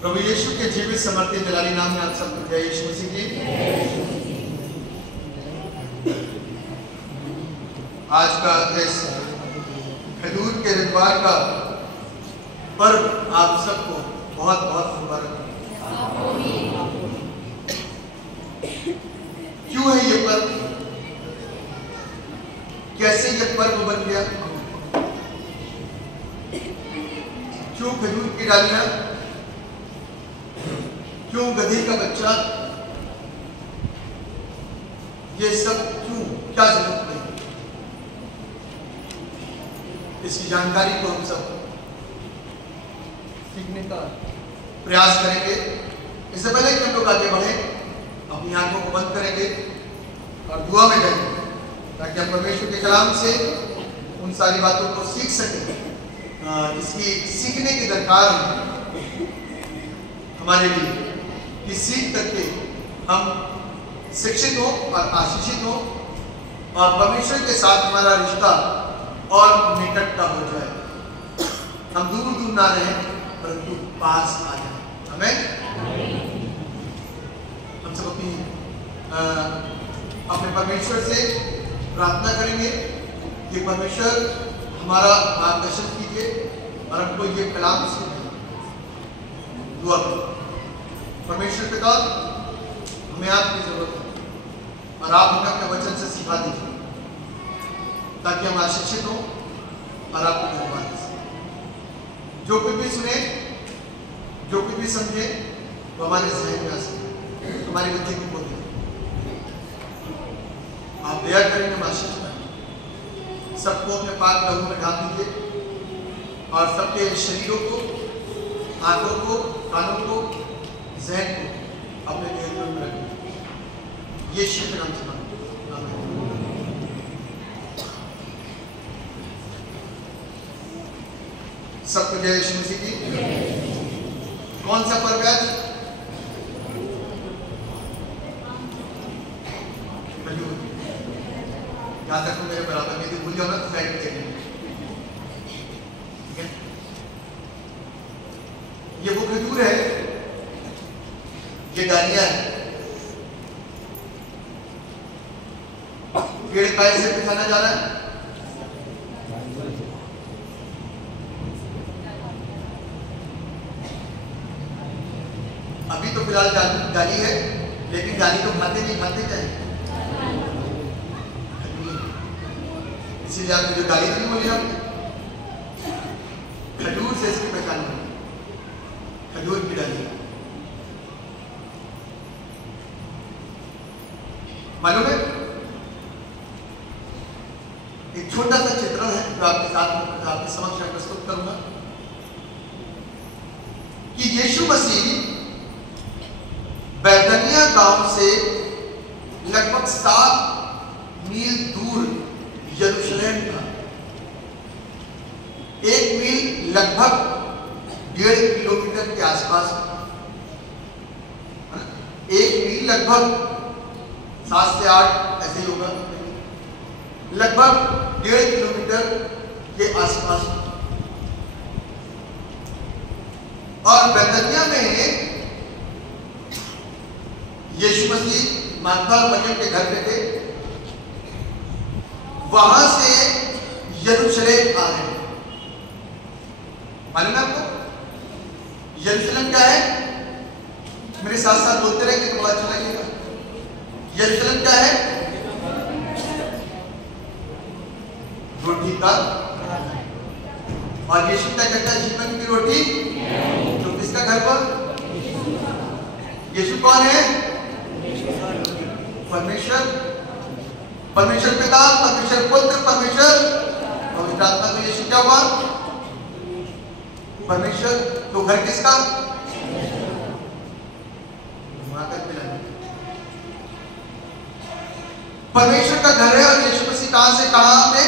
प्रभु यीशु के जीवित समर्थित जलाली नाम में आप सबको जय यीशु मसीह की। आज का इस खजूर के इतवार का पर्व आप सबको बहुत बहुत मुबारक। क्यों है ये पर्व, कैसे ये पर्व बन गया, क्यों खजूर की डालियां, क्यों गधी का बच्चा, ये सब क्यों, क्या जरूरत नहीं, इसकी जानकारी को हम सब सीखने का प्रयास करेंगे। इससे पहले कि हम लोग आगे बढ़े, अपनी आंखों को बंद करेंगे और दुआ में जाएंगे ताकि हम परमेश्वर के कलाम से उन सारी बातों को सीख सकें। इसकी सीखने की दरकार हमारे लिए कि सीख करके हम शिक्षित हो और आशीषित हो और परमेश्वर के साथ हमारा रिश्ता और निकट का हो जाए। हम दूर दूर ना रहें परंतु पास आ जाए। आमीन। हम सब अपने परमेश्वर से प्रार्थना करेंगे कि परमेश्वर हमारा मार्गदर्शन कीजिए और हमको ये कलाम सिखाइए। दुआ करें। परमेश्वर पिता, हमें आपकी जरूरत है और आप हमें अपने वचन से सिखा दीजिए ताकि हम आशीषित हों और आपको धन्यवाद दें। जो कुछ भी सुने, जो कुछ भी समझे, वो हमारे जहन में आ सके, हमारी बुद्धि को खोले। आप दया करेंगे, हम आशीषित हैं। सबको अपने पाक लहू में ढाल दीजिए और सबके शरीरों को, आंखों को, कानों को, ज़हन को अपने नियंत्रण में रखें। ये यीशु के नाम से मांगते हैं। आमीन। सबको जय यीशु मसीह की। कौन सा पर्व है? याद रखो, मेरे बराबर यदि भूल जाओ ना तो साइड पे ठीक है। ये वो खजूर है, ये डालियां है। पेड़ काय से पिछाना जा रहा है? अभी तो फिलहाल डाली है, लेकिन डाली तो खाते नहीं, खाते क्या है? इसीलिए आपने जो डाली नहीं बोली आपने, खजूर से इसकी पहचान होगी। खजूर की डाली मालूम है? एक छोटा सा चित्रण है जो आपके साथ आपके समक्ष प्रस्तुत करूंगा कि यीशु मसीह बैतनिया गांव से लगभग 7 मील दूर यरूशलेम था। 1 मील लगभग 1.5 किलोमीटर के आसपास। 1 मील लगभग 7 से 8 ऐसे ही होगा, लगभग 1.5 किलोमीटर के आसपास। और बैतनिया में यीशु मसीह मार्था और मरियम के घर पे थे। वहां से यरूशलेम आ रहे हैं। मालूम है आपको यरूशलेम क्या है? मेरे साथ साथ बोलते रहेंगे तो बड़ा अच्छा लगेगा। यरूशलेम क्या है? रोटी का। और यीशु क्या कहता है? जीवन की रोटी। तो किसका घर पर? यीशु कौन है? परमेश्वर। परमेश्वर पिता, परमेश्वर पुत्र, परमेश्वर पवित्र आत्मा। तो यीशु क्या हुआ? परमेश्वर। तो घर किसका? परमेश्वर का घर है। और यीशु मसीह कहां से कहां पे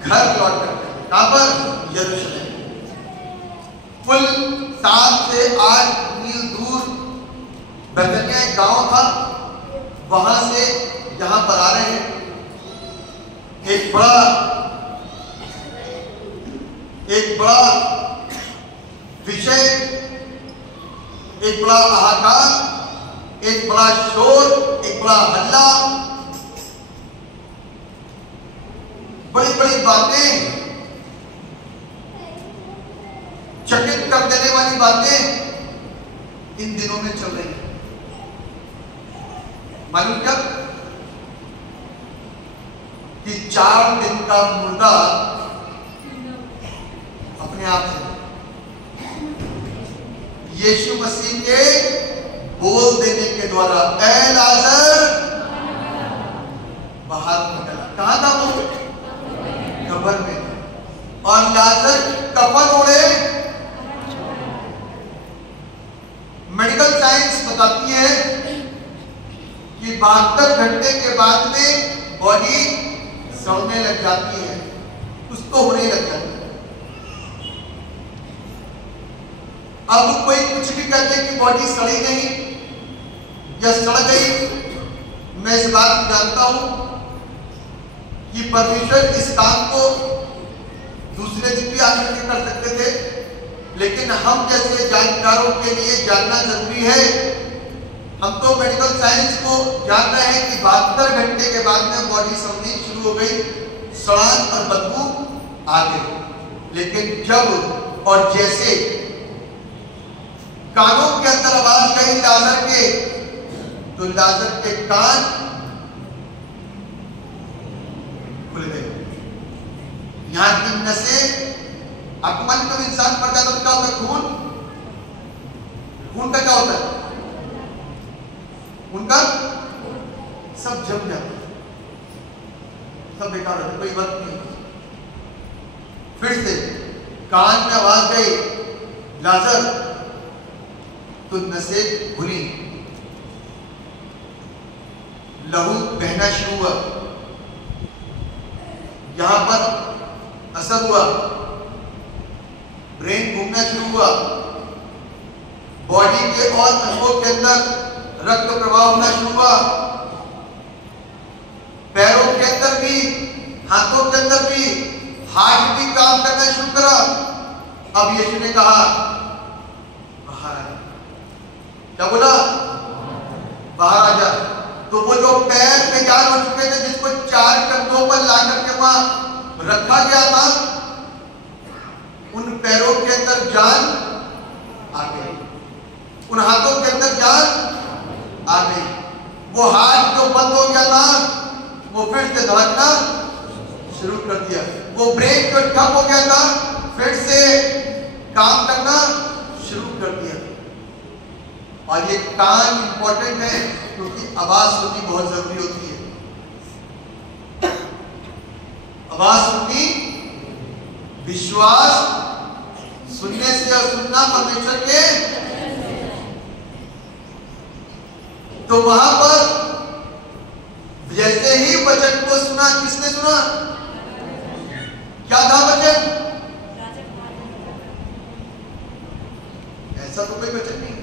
घर लौट करते हैं? कहां पर? यरूशलेम। कुल 7 से 8 मील दूर बैतनिया एक गांव था, वहां से यहां पर आ रहे हैं। एक बड़ा विषय, एक बड़ा हाहाकार, एक बड़ा शोर, एक बड़ा हल्ला, बड़ी बड़ी बातें, चकित कर देने वाली बातें इन दिनों में चल रही है। मालूम क्या कि 4 दिन का मुर्दा अपने आप से यीशु मसीह के बोल देने के द्वारा ऐ लाजर बाहर निकला। कहां था वो? कब्र में था। और लाजर कफन ओढ़े। मेडिकल साइंस बताती है कि 72 घंटे के बाद में बॉडी सड़ने लग जाती है, कुछ तो होने लग जाती है। अब कोई कुछ भी कर दे कि बॉडी सड़ी नहीं या सड़ गई, मैं इस बात को जानता हूं कि परमेश्वर इस काम को दूसरे दिन भी आगे नहीं कर सकते थे, लेकिन हम जैसे जानकारों के लिए जानना जरूरी है। हम तो मेडिकल साइंस को जान रहे हैं कि 72 घंटे के बाद में बॉडी सड़नी शुरू हो गई, सड़ान और बदबू आ गई। लेकिन जब और जैसे कानों के अंदर आवाज गई लाजर के, तो लाजर के कान खुल गए। यहां की नसें, आपको मालूम जब इंसान मर जाता है तो क्या होता है? खून का क्या होता है? उनका सब जम जाता है, सब बेकार होता है, कोई बात नहीं। फिर से कान में आवाज गई लाजर, तो नसें खुली, लहू बहना शुरू हुआ, यहां पर असर हुआ, ब्रेन घूमना शुरू हुआ, बॉडी के और अंगों के अंदर रक्त प्रवाह होना शुरू हुआ, पैरों के अंदर भी, हाथों के अंदर भी, हार्ट भी काम करना शुरू करा। अब यीशु ने कहा बाहर आ। क्या बोला? बाहर आ जा। तो वो जो पैर बेकार हो चुके थे, जिसको 4 कंधों पर ला करके वहां रखा गया था, उन पैरों के अंदर जान आ गई, उन हाथों के अंदर जान आ गई। वो हाथ जो बंद हो गया था वो फिर से धड़कना शुरू कर दिया। वो ब्रेन जो ठप हो गया था फिर से काम करना शुरू कर दिया। और ये कान इंपॉर्टेंट है क्योंकि आवाज सुननी बहुत जरूरी होती है। आवाज सुननी, विश्वास सुनने से और सुनना परमेश्वर के। तो वहां पर जैसे ही वचन को सुना, किसने सुना? क्या था वचन? ऐसा तो कोई वचन नहीं,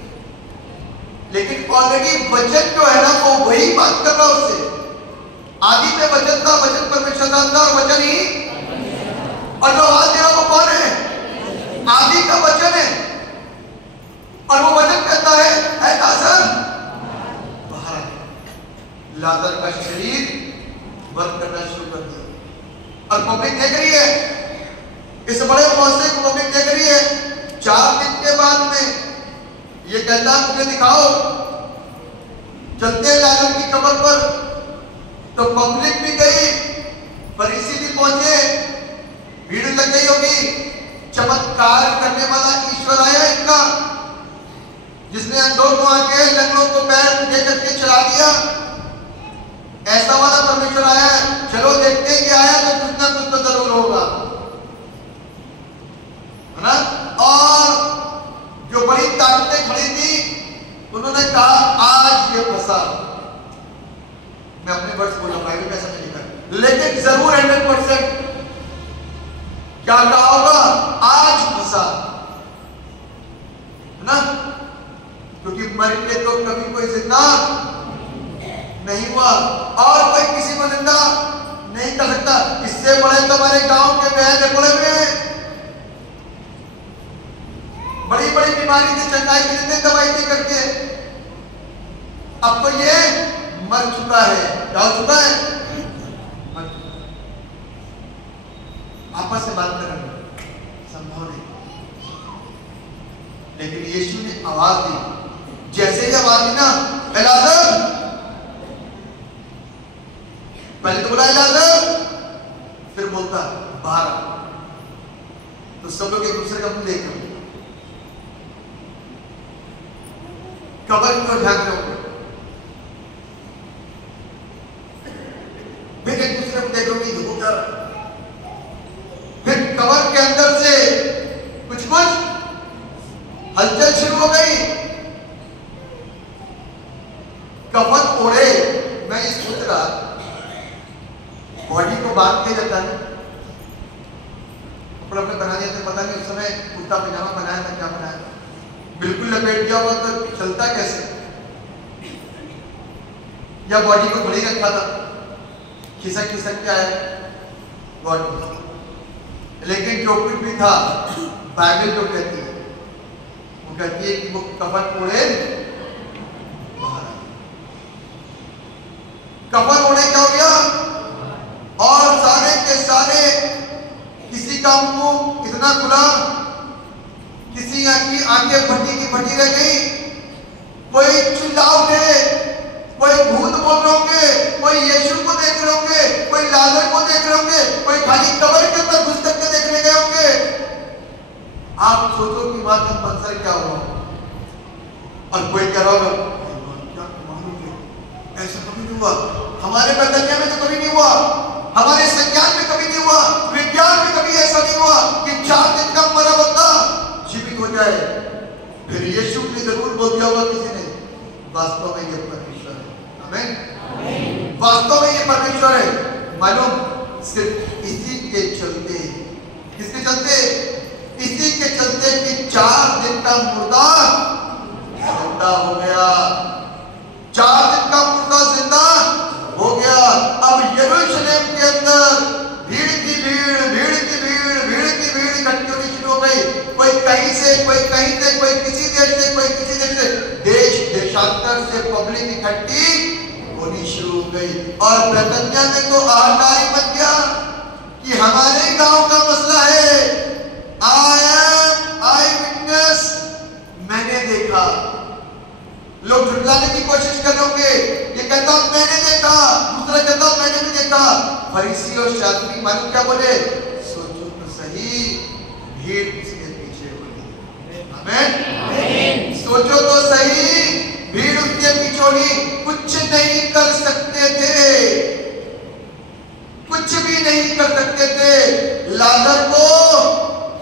लेकिन ऑलरेडी वचन जो है ना वो वही बात कर रहा उससे। आदि में वचन था, वचन परमेश्वर था और वचन ही, और जो आवाज दे रहा वो कौन है? आदि का वचन है। और वो वचन कहता है लाजर बाहर आ। लाजर का शरीर बंद करना शुरू कर दिया और पब्लिक देख रही है, इस बड़े मौके को पब्लिक देख रही है। 4 दिन के बाद में ये कहता मुझे दिखाओ, चलते लाजर की कब्र पर। तो पब्लिक भी गई, फरीसी भी पहुंचे, भीड़ लग गई होगी। चमत्कार करने वाला ईश्वर आया इनका, जिसने अंधों को आके, लंगड़ों को पैर दे करके चला दिया। ऐसा वाला परमेश्वर आया है। चलो देखते हैं कि आया तो कुछ ना कुछ तो जरूर होगा, है ना। और जो बड़ी ताकतें खड़ी थी उन्होंने कहा आज ये फंसा। मैं अपने वर्ड्स बोल रहा हूं, बाइबल में ऐसा नहीं लिखा, लेकिन जरूर 100% क्या कहा होगा? आज फंसा, है ना। क्योंकि मर के तो कभी कोई जिंदा नहीं हुआ और कोई किसी को जिंदा नहीं कर सकता। इससे बड़े तो हमारे गांव के बहने पड़े हुए हैं, बड़ी बड़ी बीमारी से चंगाई मिलते दवाई दे करके, अब तो ये मर चुका है। क्या हो चुका है? मर चुका है। आपस में बात करना संभव नहीं, लेकिन यीशु ने आवाज दी। जैसे ही आवाज दी ना, इलाजर, पहले तो बोला इलाजर, फिर बोलता बाहर। तो सब लोग एक दूसरे का मुंह देख रहे, कबर को झांक रहे होंगे, फिर एक दूसरे को देख रहे होंगे, देखो क्या। फिर कबर के अंदर से कुछ हलचल शुरू हो गई। कफन ओढ़े, मैं ये सोच रहा, बॉडी को बांध के जाता है, कपड़ा अपने बना दिया था, पता नहीं उस समय कुर्ता पजामा बनाया था, क्या बनाया था, बिल्कुल लपेट दिया हुआ तो चलता कैसे, या बॉडी को खुली रखा था, खिसक खिसक के आया बॉडी। लेकिन जो कुछ भी था, बाइबल जो कहती है, वो कहती है कि वो कफन ओढ़े बाहर। कफन ओढ़े क्या हो गया, और सारे के सारे, किसी का मुंह इतना खुला, किसी की आंखें फटी की फटी रह गई, कोई चिल्ला उठे, कोई भूत बोल रहे होंगे, कोई यीशु को देख रहे होंगे, कोई लाजर को देख रहे होंगे, कोई खाली कब्र के अंदर घुस तक के देखने गए होंगे। आप सोचो कि वहां का मंजर क्या हुआ, और कोई कह रहा होगा क्या मालूम है, ऐसा कभी नहीं हुआ, हमारे बैतनिया में तो कभी नहीं हुआ, हमारे संज्ञान में कभी नहीं हुआ, विज्ञान में कभी ऐसा नहीं हुआ कि 4 दिन का मरा बंदा जीवित हो जाए। फिर यीशु ने जरूर बोल दिया होगा किसी ने, वास्तव में ये परमेश्वर है। आमीन। वास्तव में ये परमेश्वर है। मालूम, सिर्फ इसी के चलते, किसके चलते? इसी के चलते कि 4 दिन का मुर्दा जिंदा हो गया, 4 दिन का मुर्दा जिंदा हो गया। अब यरूशलेम के अंदर भीड़ की भीड़, भीड़ की भीड़, भीड़ की भीड़ इकट्ठी होनी शुरू हो गई। कोई कहीं से, कोई कहीं से, कोई किसी देश से, कोई किसी देश से, देश देशांतर से पब्लिक इकट्ठी होनी शुरू हो गई। और बैतनिया में तो हाहाकार ही मच गया कि हमारे गांव का मसला है, आई विटनेस, मैंने देखा। लोग झुटलाने की कोशिश कर रहे होंगे, ये कहता हूं मैंने देखा, दूसरा कहता हूं मैंने भी देखा। फरीसी और शास्त्री मालूम क्या बोले? सोचो तो सही, भीड़ उसके पीछे होगी। आमीन। सोचो तो सही, भीड़ उसके पीछे होगी। कुछ नहीं कर सकते थे, कुछ भी नहीं कर सकते थे। लाजर को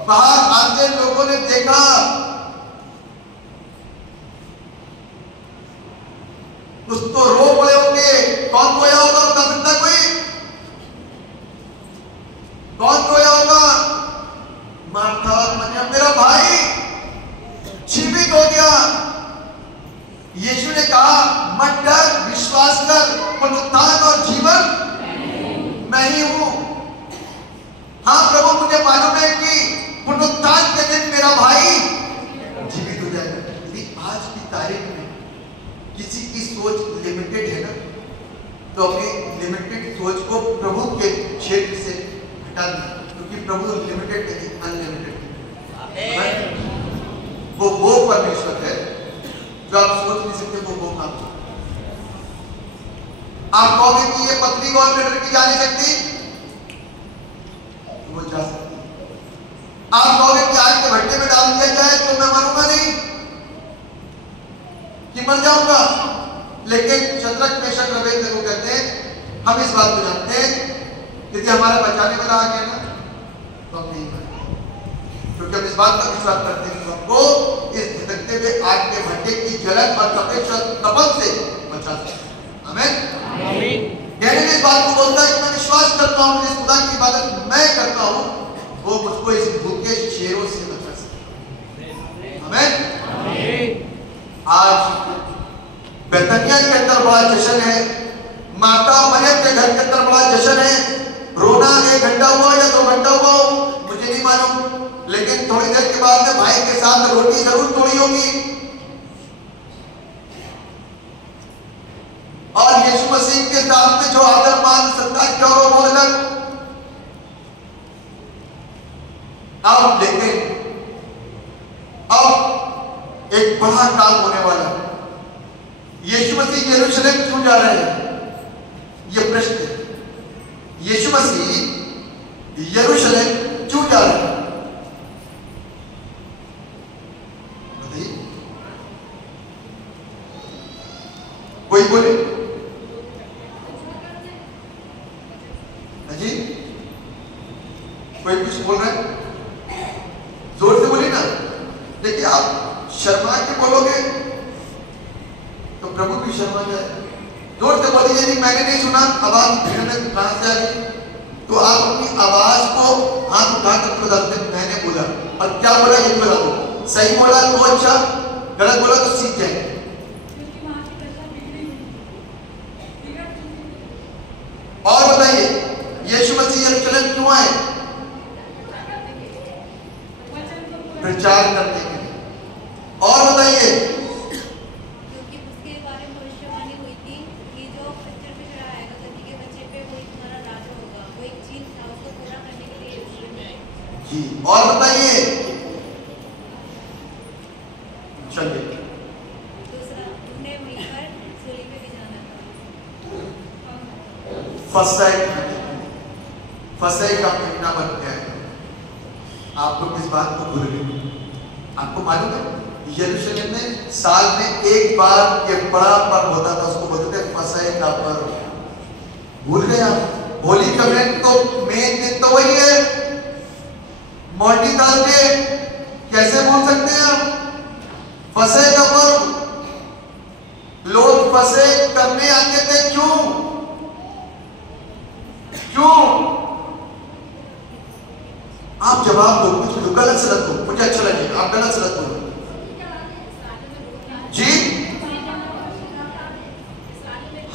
बाहर आते लोगों ने देखा, कुछ तो रो पड़े होंगे। कौन रोया होगा बता सकता कोई? कौन रोया होगा? मार्था और मरियम, मेरा भाई जीवित हो गया। यीशु ने कहा मत डर, विश्वास कर, पुनरुत्थान और जीवन मैं ही हूं। हाँ प्रभु, मुझे मालूम है कि पुनरुत्थान के दिन मेरा भाई जीवित हो जाएगा। यदि आज की तारीख में किसी की सोच लिमिटेड है ना, तो अपनी लिमिटेड सोच को प्रभु के क्षेत्र से हटा दें, क्योंकि प्रभु लिमिटेड नहीं, अनलिमिटेड है। वो परमेश्वर है जो आप सोच नहीं सकते, वो काम। आप कहोगे कि ये पत्नी गवर्नमेंट की जा नहीं सकती, वो जा सकती है। आप कहोगे कि आज के भट्टे में डाल दिया जाए तो मैं मरूंगा नहीं कि मर जाऊंगा, लेकिन शद्रक मेशक अबेदनगो को कहते हैं हम इस बात को जानते हैं यदि हमारा बचाने वाला आ गया ना तो हम नहीं मरेंगे, क्योंकि हम इस बात का विश्वास करते हैं कि हमको इस भटकते हुए आग के भट्टे की जलन और तपन से बचा सकते हैं। आमीन। यानी इस बात को बोलता है कि मैं विश्वास करता हूं, जिस खुदा की इबादत मैं करता हूं वो मुझको इस भूखे शेरों से बचा सकता है। आमीन। आज बैतनिया के अंदर बड़ा जश्न है, माता मरियम के घर के अंदर बड़ा जश्न है। रोना 1 घंटा हुआ या 2 घंटा हुआ मुझे नहीं मालूम, लेकिन थोड़ी देर के बाद में भाई के साथ साथ रोटी जरूर तोड़ी होगी। और यीशु मसीह के साथ में जो आदर मान सत्कार किया होगा वो अलग। अब लेकिन अब एक बड़ा काम होने वाला है। यीशु मसीह यरूशलेम क्यों जा रहे हैं, यह प्रश्न है। यीशु मसीह यरूशलेम क्यों जा रहे हैं बताइए, कोई बोले जी, कोई कुछ बोल रहा है, जोर से बोलिए ना। देखिए आप शर्मा के बोलोगे तो प्रभु भी शर्मा जाए। जोर से बोलिए, यदि मैंने नहीं सुना आवाज भीड़ में कहां से आ गई, तो आप अपनी आवाज को हाथ उठा कर बता सकते मैंने बोला। और क्या बोला ये बता दो, सही बोला तो अच्छा, गलत बोला तो सीख जाए। और बताइए यीशु मसीह यरूशलेम क्यों आए, प्रचार करने के लिए। और बताइए, क्योंकि उसके बारे में भविष्यवाणी हुई थी कि जो पत्थर पे चढ़ा आएगा गद्दी के बच्चे पे वो तुम्हारा राजा होगा, वो एक चीज था उसको पूरा करने के लिए यरूशलेम में आए जी। और बताइए, चलिए दूसरा उन्हें वहीं पर सूली पे भी जाना फसह का महीना बन गया है। आप लोग इस बात को भूल गए। आपको मालूम है यरूशलेम में साल में एक बार ये बड़ा पर्व होता था, उसको बोलते थे फसह का पर्व। भूल गए आप? होली कमेंट तो मेन दिन तो वही है, मोटी दाल के, कैसे भूल सकते हैं आप? फसह का पर्व लोग फसह करने आते थे, क्यों क्यों? आप जवाब दो, कुछ गलत सलत दो, मुझे अच्छा लगे। आप गलत सलत बोलो जी।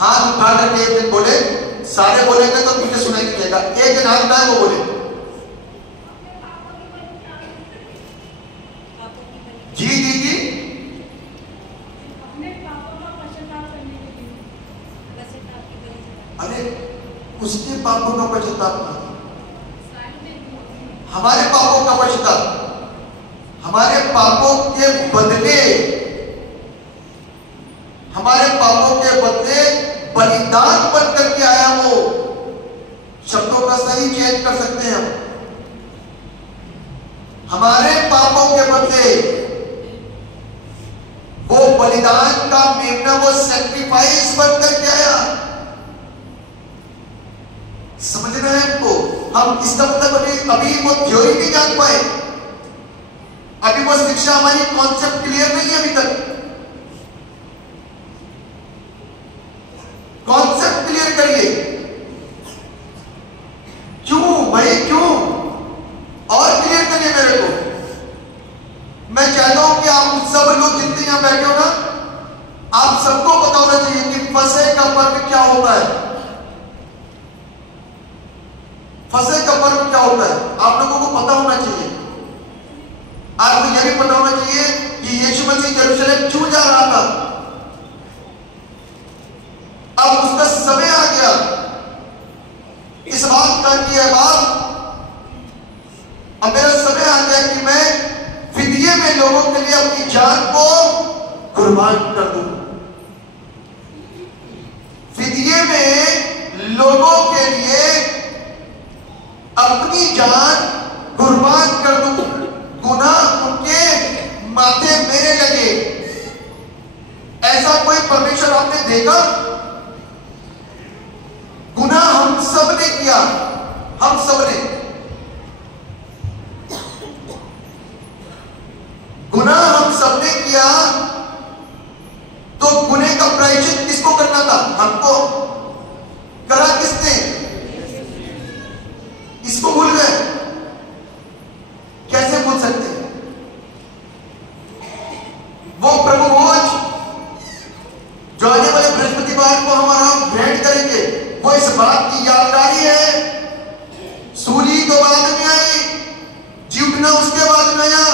हाथ उठा करके एक दिन बोले, सारे बोलेंगे तो मुझे सुनाई नहीं देगा। एक दिन हाथ उठाए वो बोले जी जी जी। अरे उसके पापों का पश्चाताप नहीं, हमारे पापों का पश्चाताप, हमारे पापों के बदले, हमारे पापों के बदले बलिदान बन करके आया। वो शब्दों का सही चेंज कर सकते हैं हम। हमारे पापों के बदले वो बलिदान का मेमना, वो सैक्रिफाइस बन करके आया। समझना है हमको। हम इसका मतलब अभी वो थ्योरी नहीं जान पाए, अभी वो शिक्षा हमारी कॉन्सेप्ट क्लियर नहीं है अभी तक। कॉन्सेप्ट क्लियर करिए। क्यों भाई, क्यों? और क्लियर करिए मेरे को। मैं चाहता हूं कि आप सब लोग जितने यहां बैठे हो ना, आप सबको पता होना चाहिए कि फसह का पर्व क्या होता है। फसह का पर्व क्या होता है आप लोगों को पता होना चाहिए। आपको यह भी पता होना चाहिए कि यीशु मसीह यरूशलेम क्यों जा रहा था। अब उसका समय आ गया इस बात का कि अब मेरा समय आ गया कि मैं फिदिये में लोगों के लिए अपनी जान को कुर्बान कर दूं। फिदिये में लोगों के लिए अपनी जान कुर्बान कर दूं। गुनाह उनके माथे मेरे लगे। ऐसा कोई परमेश्वर आपने देखा? गुनाह हम सब ने किया, हम सब ने गुनाह हम सब ने किया। तो गुनाह का प्रायश्चित किसको करना था? हमको। करा किसने? इसको भूल गए? कैसे भूल सकते हैं? वो प्रभु भोज जो आने वाले बृहस्पतिवार को हमारा भेंट करेंगे, वो इस बात की यादगारी है। सूली तो बाद में आई, जी उठना उसके बाद में आया,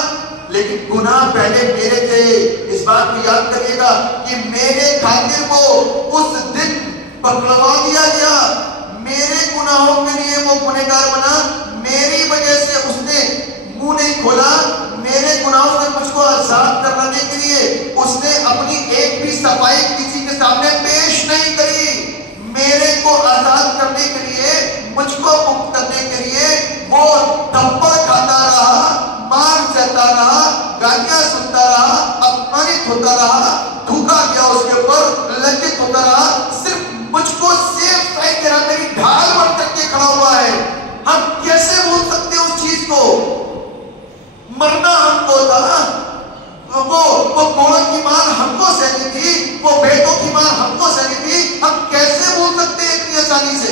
लेकिन गुनाह पहले मेरे थे। इस बात को याद करिएगा कि मेरे खातिर वो उस दिन पकड़वा दिया गया, मेरे गुनाहों के लिए वो गुनहगार बना, मेरी वजह से उसने मुंह नहीं खोला, मेरे गुनाहों से मुझको आजाद करवाने के लिए उसने अपनी एक भी सफाई किसी के सामने पेश नहीं करी। मेरे को आजाद करने के लिए, मुझको मुक्त करने के लिए वो धब्बा खाता रहा, मार जाता रहा, गालियां सुनता रहा, अपमानित होता रहा, थूका गया उसके ऊपर, लज्जित होता रहा, सिर्फ मुझको सेफ साइड करा, मेरी ढाल बन करके खड़ा हुआ है। हम कैसे भूल सकते हैं उस चीज को? मरना हमको था, वो कोड़ों की मार हमको सहनी थी, वो बेटों की मार हमको सहनी थी। हम कैसे भूल सकते हैं इतनी आसानी से?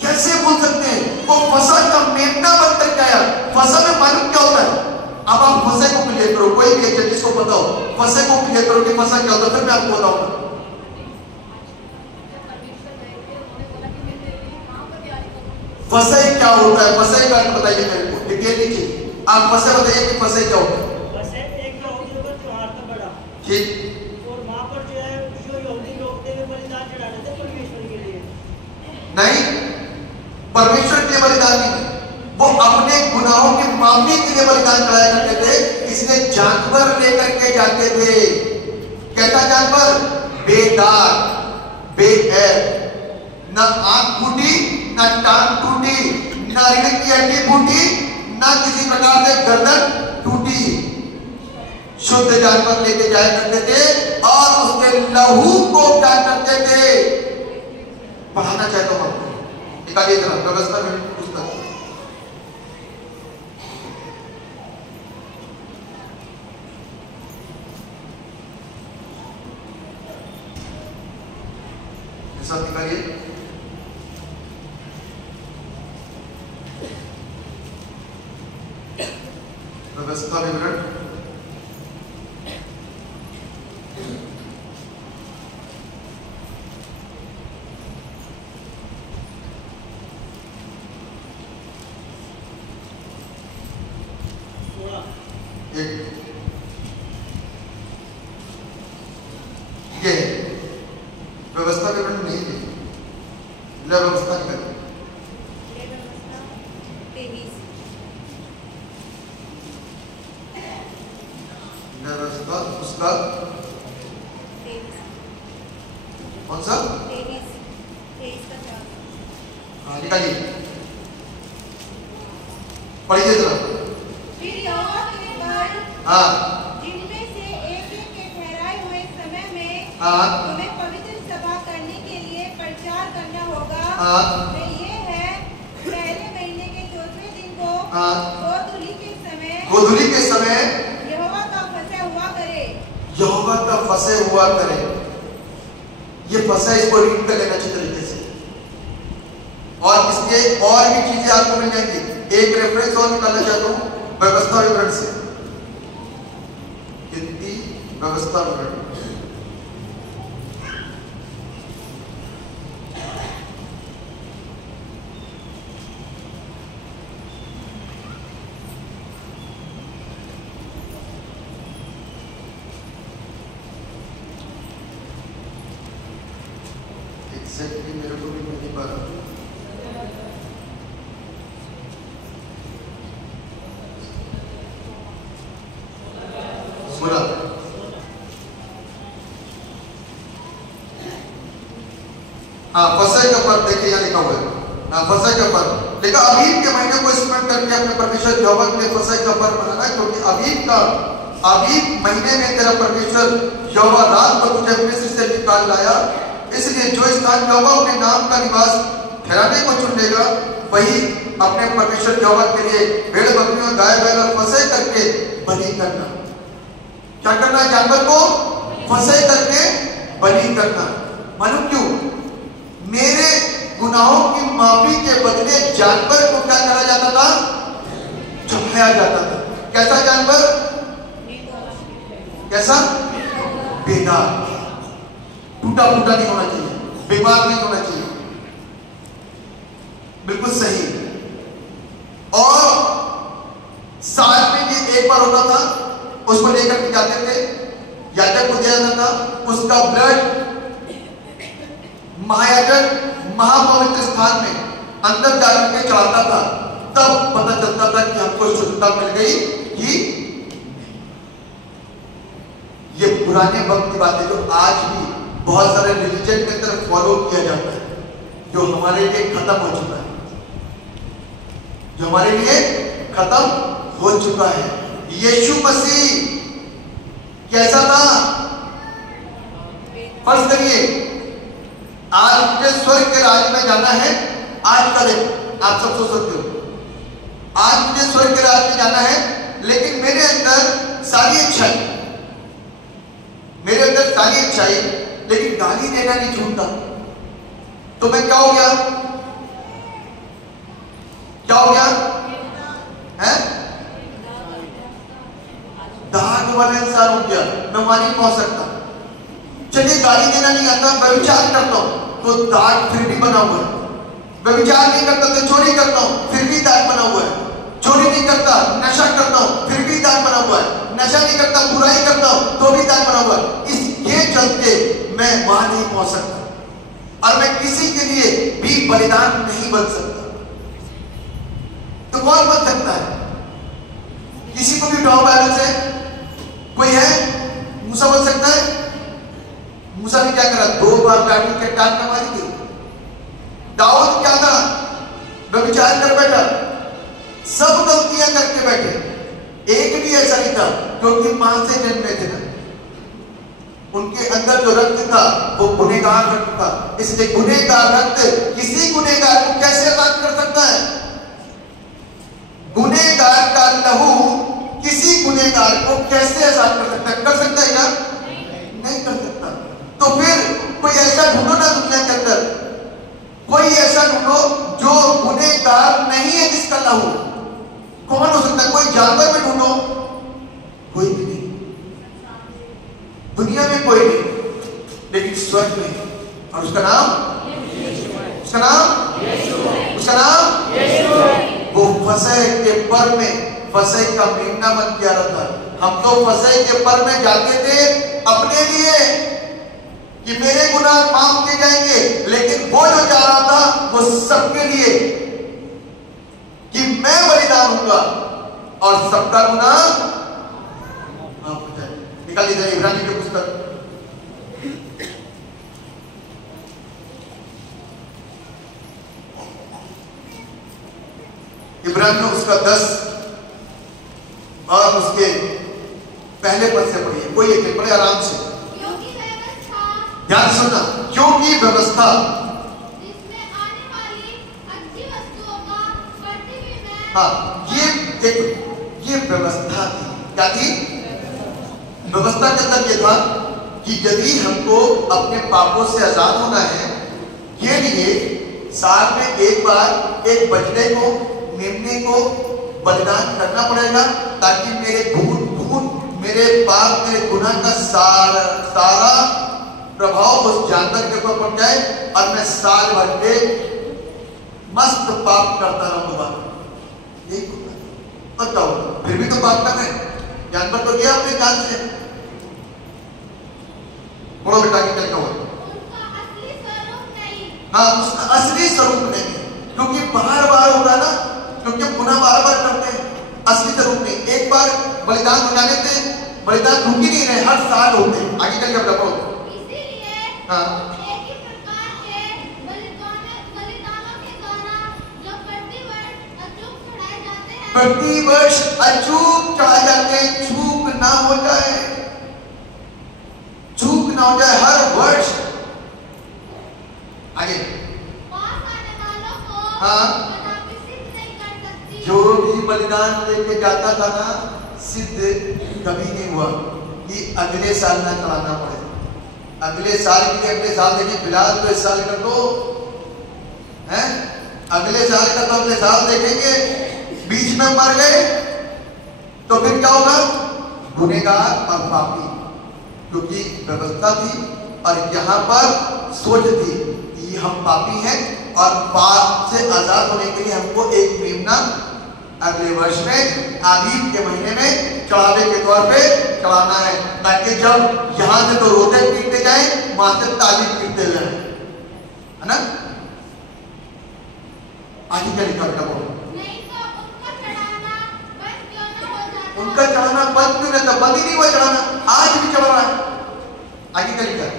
कैसे भूल सकते हैं? वो फसा का मेमना बनकर के आया। फसा में मालूम क्या होता है? अब आप फसे को क्लियर करो, कोई भी एक जिसको पता हो, फसे को क्लियर करो कि फसा क्या होता है, फिर मैं आपको बताऊंगा। फसाई क्या होता है? फसाई का बताइए मेरे को, डिटेल लीजिए। आप फसे बताइए कि फसाई क्या होता है? फसे एक जो होती है त्योहार का बड़ा, ठीक, और वहां पर जो है जो यहूदी लोग थे वे बलिदान चढ़ा रहे थे परमेश्वर के लिए। नहीं, परमेश्वर के बलिदान नहीं, वो अपने गुनाहों की माफी के लिए बलिदान चढ़ाया करते थे। इसलिए जानवर लेकर के जाते थे। कैसा जानवर? बेदाग, बेऐब, न आंख फूटी, न टांग टूटी, न रीढ़ की हड्डी फूटी, न किसी प्रकार से गर्दन टूटी। शुद्ध जानवर लेके जाया करते थे और उसके लहू को क्या करते थे? पढ़ाना चाहता हूं आपको, निकालिए जरा व्यवस्था में पुस्तक। सब निकालिए। व्यवस्था विवरण, ये व्यवस्था विवरण नहीं है, व्यवस्था की व्यवस्था उसका कौन सा? हाँ निकालिए, पढ़िए जरा। फिर यहोवा के बल, हाँ जिनमें से एक-एक के ठहराए हुए समय में हाँ तुम्हें पवित्र सभा करने के लिए प्रचार करना होगा। हाँ वे ये है, पहले महीने के 4वें दिन को हाँ गोधूली के समय गोधूली के समय यहोवा का फंसा हुआ करे। यहोवा का फंसे हुआ करे। ये फंसा, इसको रीड कर लेना अच्छी तरीके से। और इसलिए और भी चीजें आपको मिल जाएंगी। एक रेफरेंस और निकालना चाहता हूं व्यवस्था विवरण से, गिनती व्यवस्था विवरण। एग्जैक्टली मेरे को भी मिल नहीं पा रहा। सुना हाँ, फसह का पर्व देखिए यहाँ लिखा हुआ है। हाँ, फसह का पर्व लेकिन अबीब के महीने को स्मरण करके अपने परमेश्वर यहोवा के लिए फसह का पर्व मनाना, क्योंकि अबीब महीने में तेरा परमेश्वर यहोवा रात को तुझे मिस्र से निकाल लाया। इसलिए जो स्थान यहोवा अपने नाम का निवास ठहराने को चुन लेगा, वही अपने परमेश्वर यहोवा के लिए भेड़ बकरियों गाय बैल और फसह करके बलि करना। क्या करना है? जानवर को फसह करके बलि करना। मालूम क्यों? मेरे गुनाहों की माफी के बदले जानवर को क्या करा जाता था? चढ़ाया जाता था। कैसा जानवर? कैसा? बेदाग, टूटा फूटा नहीं होना चाहिए, बीमार नहीं होना चाहिए, बिल्कुल सही। और एक बार होता था, उसको लेकर के जाते थे, याजक को दिया जाता था, उसका ब्लड महायाजक महापवित्र स्थान में अंदर जाकर के चढ़ाता था। तब पता चलता था कि हमको शुद्धता मिल गई कि ये पुराने वक्त की बातें जो आज भी बहुत सारे रिलीजन के तरफ फॉलो किया जाता है, जो हमारे लिए खत्म हो चुका है, जो हमारे लिए खत्म हो चुका है। यीशु मसीह कैसा था? फर्ज करिए आज मुझे स्वर्ग के राज्य में जाना है। आज का दिन आप सब सोच सकते हो, आज मुझे स्वर्ग के राज्य में जाना है, लेकिन मेरे अंदर सारी इच्छाएं, मेरे अंदर सारी इच्छाएं, लेकिन गाली देना नहीं छूटता। तो मैं क्या हो गया? क्या हो गया है? दाग वाला इंसान हो गया, मैं वहां नहीं पहुंच सकता। चलिए गाली देना नहीं आता, व्यभिचार करता हूं तो दाग फिर भी बना हुआ है। व्यभिचार नहीं करता तो चोरी करता हूं, फिर भी दाग बना हुआ है। चोरी नहीं करता, नशा करता हूं, फिर भी दाग बना हुआ है। नशा नहीं करता, बुराई करता हूं तो भी दाग बना हुआ है। इसके चलते मैं वहां नहीं पहुंच सकता और मैं किसी के लिए भी बलिदान नहीं बन सकता। तो कौन बन सकता है? किसी को भी उठाओ बाइबल से, कोई है? मूसा बन सकता है? मूसा ने क्या करा? 2 बार लाठी चट्टान में मारी थी। दाऊद क्या था? व्यभिचार कर बैठा, सब गलतियां करके बैठे, एक भी ऐसा नहीं था, क्योंकि मां से जन्मे थे ना। उनके अंदर जो रक्त था वो गुनहगार रक्त था, इसलिए गुनहगार रक्त किसी गुनहगार को कैसे आजाद कर सकता है? गुनहगार का लहू किसी गुनहगार को कैसे आजाद कर सकता है? कर सकता है क्या? नहीं कर सकता। तो फिर कोई ऐसा ढूंढो ना दुनिया के अंदर, कोई ऐसा ढूंढो जो गुनहगार नहीं है, जिसका लहू। कौन हो सकता है? कोई जानवर में ढूंढो, कोई भी नहीं, दुनिया में कोई नहीं, लेकिन स्वर्ग में। और उसका नाम, उसका नाम, उसका नाम, वो फसह के पर में फसह का मेमना बन के आ रहा था। हम तो फसह के पर में जाते थे अपने लिए कि मेरे गुनाह माफ किए जाएंगे, लेकिन वो जो जा रहा था वो सबके लिए कि मैं बलिदान होऊंगा और सबका गुनाह माफ हो जाए। निकाल लीजिए इब्रानी की पुस्तक, इब्रानियों उसका 10 और उसके पहले पद से पढ़िए। कोई एक पढ़े आराम से, ध्यान सुनना। क्योंकि व्यवस्था जिसमें आने वाली अच्छी वस्तुओं का प्रतिबिंब है। हाँ, ये व्यवस्था थी। क्या थी? व्यवस्था के अंदर ये था कि यदि हमको अपने पापों से आजाद होना है, ये लिए साल में एक बार एक बछड़े को, मेमने को बलिदान करना पड़ेगा, ताकि मेरे खून, मेरे पाप, मेरे गुनाह का सारा प्रभाव उस जानवर के ऊपर पड़ जाए और मैं साल भर के मस्त पाप करता रहूंगा। यही होता है। और क्या होगा? फिर भी तो पाप कर रहे हैं, जानवर तो गया अपने जान से। बोलो बेटा कि क्या हुआ? उसका असली स्वरूप नहीं। हाँ, उसका असली स्वरूप नहीं है, क्योंकि बार-बार होगा ना, क्योंकि गुनाह बार-बार करते हैं। असली स्वरूप नहीं। एक बार बलिदान हो जाने से बलिदान रुक ही नहीं रहे, हर साल होते हैं। आगे चल के बताओ। हाँ, एक ही प्रकार के बलिदानों के द्वारा जो प्रतिवर्ष अचूक चढ़ाए जाते हैं, प्रतिवर्ष अचूक चढ़ाए जाते हैं, चूक ना हो जाए, चूक ना हो जाए हर वर्ष। आगे, पास आने वालों को हाँ, कदापि सिद्ध नहीं कर सकती। जो भी बलिदान लेके जाता था ना, सिद्ध कभी नहीं हुआ कि अगले साल ना चढ़ाना पड़े। अगले साल के लिए अगले साल देखिए, फिलहाल तो इस साल कर दो, हैं? अगले साल का तो अगले साल देखेंगे। बीच में मर गए तो फिर क्या होगा? गुनहगार और पापी, क्योंकि व्यवस्था थी और यहाँ पर सोच थी कि हम पापी हैं और पाप से आजाद होने के लिए हमको एक मेमना अगले वर्ष में आबीब के महीने में चढ़ावे के तौर पे चढ़ाना है, ताकि जब यहां से तो रोते पीटते जाए, वहां से ताली पीटते जाए, है ना। आगे क्या लिखा बेटा बोलो। उनका चढ़ाना बंद क्यों नहीं था? बंद ही नहीं हुआ चढ़ाना, आज भी चढ़ रहा है। आगे क्या लिखा है?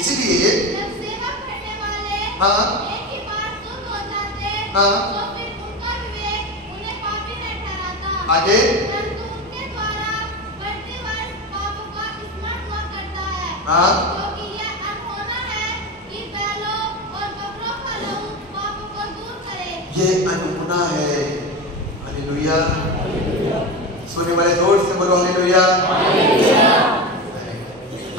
इसीलिए हाँ हाँ आगे हाँ ये अनहोना है। हालेलुया। सुनने वाले जोर से बोलो हालेलुया।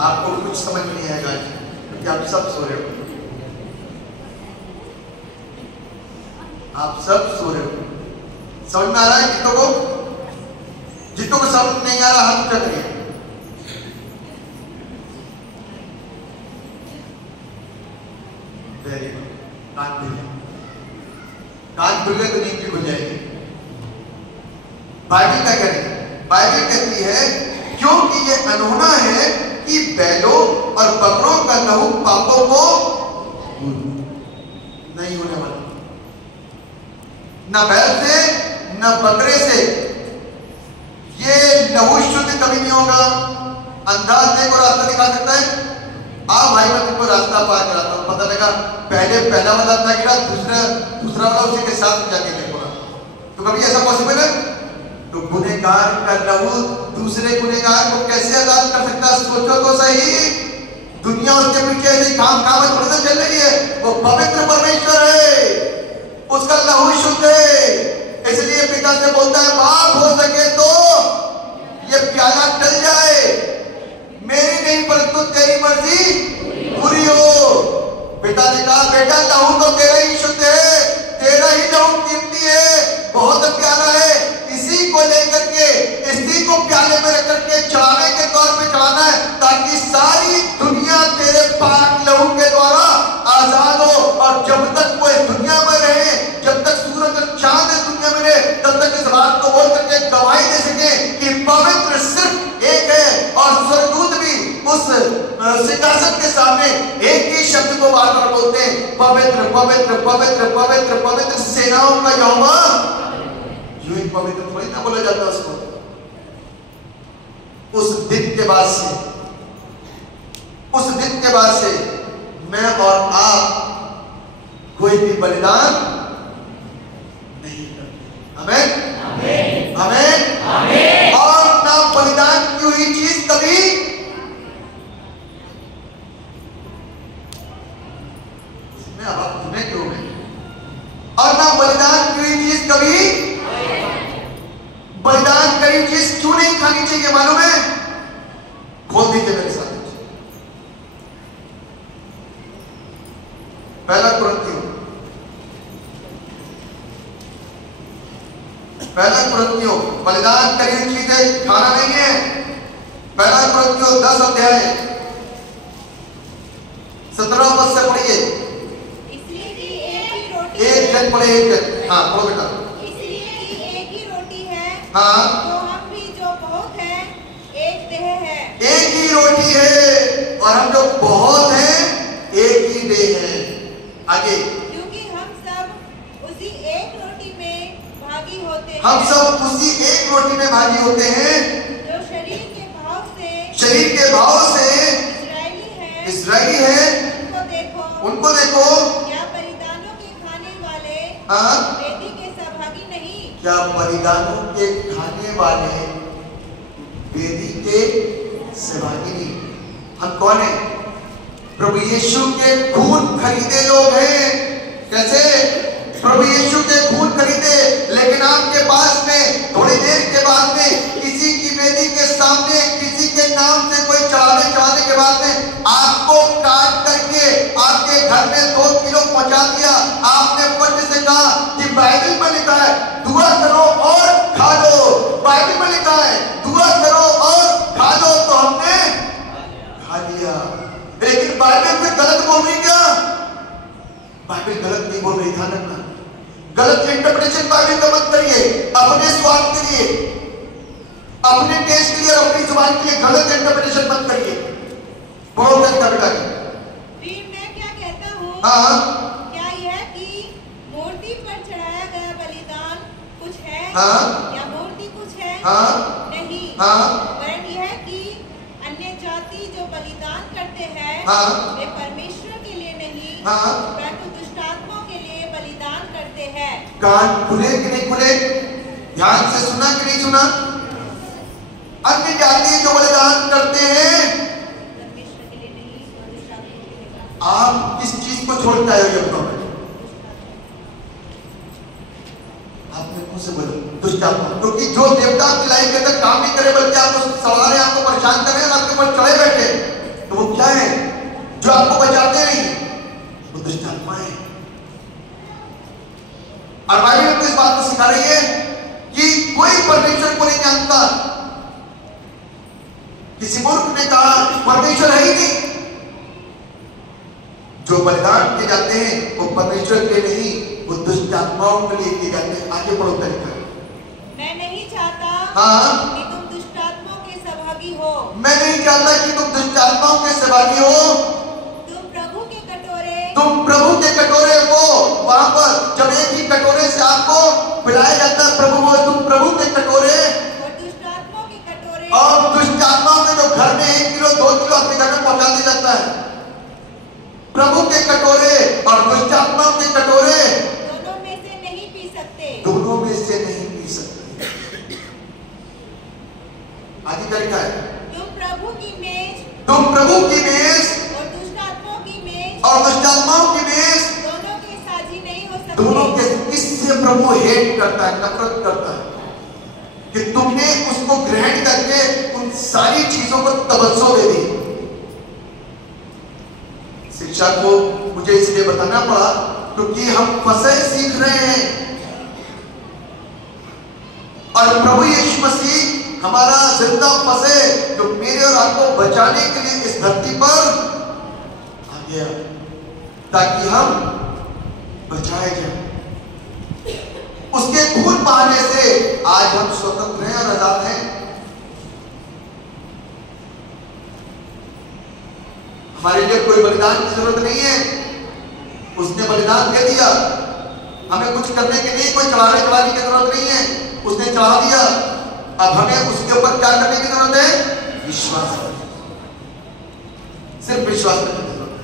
आपको कुछ समझ नहीं आएगा क्योंकि आप सब सो रहे हो, आप सब सो रहे हो। समझ में आ रहा है जितों को? जितों को समझ नहीं आ रहा हाथ उठा करिए। Very good. कान खुल गए, कान खुल गए तो नींद भी खुल जाएगी। बाइबल क्या कहती है? बाइबल कहती है क्योंकि ये अनहोना है कि बैलों और बकरों का लहू पापों को नहीं होने वाला। न बैल से न बकरे से ये लहू शुद्ध कभी नहीं होगा। अंधा अंधे को रास्ता दिखा सकता है? भाई मैं तुमको रास्ता पार कराता हूं। पता लगा पहले पहला वाला अंधा गिरा, दूसरा वाला उसी के साथ जाके देखोगा, तो कभी ऐसा पॉसिबल है? तो गुनहगार का लहू दूसरे गुनहगार को कैसे आजाद कर सकता है? सोचो तो सही। दुनिया उसके पीछे ऐसे काम में थोड़ी ना चल रही है। वो पवित्र परमेश्वर है, उसका लहू शुद्ध है। इसलिए पिता से बोलता है बाप हो सके तो ये प्याला टल जाए, मेरी नहीं परंतु तेरी मर्जी पूरी हो। पिता ने कहा बेटा लहू तो तेरा ही शुद्ध है, तेरा ही लहू कीमती है, बहुत प्यारा है। इसी को लेकर के, इसी को प्याले में रख करके चढ़ावे के तौर पे चढ़ाना है, ताकि सारी दुनिया तेरे पाक लहू के द्वारा आजाद हो। और जब तक वो इस दुनिया में रहे, जब तक सूरज और चांद इस दुनिया में रहे, तब तक इस बात को बोल करके गवाही दे सके कि पवित्र सिर्फ एक है। और स्वर्गदूत भी उस सिंहासन के सामने एक ही शब्द को बार बार बोलते हैं, पवित्र पवित्र पवित्र पवित्र पवित्र सेनाओं का यहोवा। यूं ही पवित्र थोड़ी ना बोला जाता उसको। उस दिन के बाद से मैं और आप कोई भी बलिदान नहीं करते। आमीन आमीन आमीन। और ना बलिदान की हुई चीज कभी उसमें आप तुम्हें क्यों है? और ना बलिदान की हुई चीज कभी, बलिदान करी चीज क्यों नहीं खानी चाहिए मालूम है? खोल दीजिए मेरे साथ पहला कुरिन्थियों, बलिदान करी हुई चीजें खाना नहीं है। पहला कुरिन्थियों 10 अध्याय 17 पद से पढ़िए। एक जन पढ़े, एक जन। हाँ पढ़ो बेटा। हाँ तो हम भी जो बहुत हैं एक देह है। एक ही रोटी है और हम जो बहुत हैं एक ही देह है। आगे क्योंकि हम सब उसी एक रोटी में भागी होते हैं। हम सब उसी एक रोटी में भागी होते हैं, जो शरीर के भाव से इस्राएली है। उनको देखो क्या बलिदानों के खाने वाले हाँ वेदी के सहभागी नहीं? क्या बलिदानों के खाने वाले वेदी के सहभागी नहीं? हम कौन है? प्रभु यीशु के खून खरीदे लोग हैं। कैसे? प्रभु यीशु के खून खरीदे। लेकिन आपके पास में थोड़ी देर के बाद में किसी की वेदी के सामने किसी के नाम से कोई चढ़ाने के बाद में आपको काट करके आपके घर में 2 किलो पहुंचा दिया। आपने फट से कहा कि बाइबल में लिखा है दुआ करो और खा लो। बाइबल में लिखा है दुआ करो और खा लो, तो हमने खा लिया। लेकिन बाइबल में गलत बोल रही क्या? बाइबल गलत नहीं बोल रही, ध्यान रखना। गलत इंटरप्रिटेशन बाइबल कमाई का मत करिए अपने स्वार्थ के लिए, अपने टेस्ट के लिए और अपनी जुबान के लिए गलत इंटरप्रिटेशन मत करिए। बहुत अच्छा बेटा जी। फिर मैं क्या कहता हूँ, हाँ क्या यह कि मूर्ति पर चढ़ाया गया बलिदान कुछ है हाँ या मूर्ति कुछ है? हाँ नहीं, हाँ वरन यह कि अन्य जाति जो बलिदान करते हैं हाँ वे परमेश्वर के लिए नहीं हाँ परंतु दुष्टात्माओं के लिए बलिदान करते हैं। कान खुले कि नहीं खुले? ध्यान से सुना कि नहीं सुना? अन्य जाति जो बलिदान करते हैं परमेश्वर के लिए नहीं और दुष्टात्माओं के लिए। आप किस चीज को छोड़ता है? आपने मुंह से बोलो दुष्टात्मा, क्योंकि जो देवता आपकी लाइफ के अंदर काम नहीं करे बल्कि आपको सवार है, आपको परेशान कर रहे हैं, आपके ऊपर चढ़े बैठे, तो वो क्या है? जो आपको बचाते नहीं, वो दुष्टात्मा है। और बाइबल में इस बात को सिखा रही है कि कोई परमेश्वर को नहीं जानता। किसी मूर्ख ने कहा परमेश्वर है ही नहीं। जो बलिदान किए जाते हैं वो परमेश्वर के नहीं, वो दुष्ट आत्माओं के लिए किए जाते हैं। आगे पढ़ो तरीका। मैं नहीं चाहता हाँ कि तुम दुष्ट आत्माओं के सहभागी हो। मैं नहीं चाहता कि तुम दुष्ट आत्माओं के सहभागी हो। तुम प्रभु के कटोरे, तुम प्रभु के कटोरे वो वहां पर जब एक ही कटोरे से आपको पिलाया जाता है प्रभु, वो तुम प्रभु के कटोरे और दुष्ट आत्माओं के कटोरे, और दुष्ट आत्माओं में जो घर में 1 किलो 2 किलो अपने घर में पहुंचा दिया जाता है। प्रभु के कटोरे और दुष्ट आत्माओं के कटोरे दोनों में से नहीं पी सकते। दोनों में से नहीं पी सकते। आगे क्या लिखा है? तुम प्रभु की मेज तुम प्रभु की मेज और दुष्ट आत्माओं की मेज और दुष्ट आत्माओं की मेज दोनों के साझी नहीं हो सकते। दोनों के किससे प्रभु हेट करता है, नफरत करता है कि तुमने उसको ग्रहण करके उन सारी चीजों को तवज्जो दे दी। शिक्षा को मुझे इसलिए बताना पड़ा क्योंकि हम फंसे सीख रहे हैं और प्रभु यीशु मसीह हमारा जिंदा फंसे जो मेरे और आपको बचाने के लिए इस धरती पर आ गया ताकि हम बचाए जाए। उसके खून बहाने से आज हम स्वतंत्र हैं और आजाद हैं। हमारे लिए कोई बलिदान की जरूरत नहीं है, उसने बलिदान दे दिया। हमें कुछ करने के लिए कोई चढ़ाने की जरूरत नहीं है, उसने चढ़ा दिया। अब हमें उसके ऊपर क्या करने की जरूरत है? विश्वास करने, सिर्फ विश्वास करने की जरूरत है।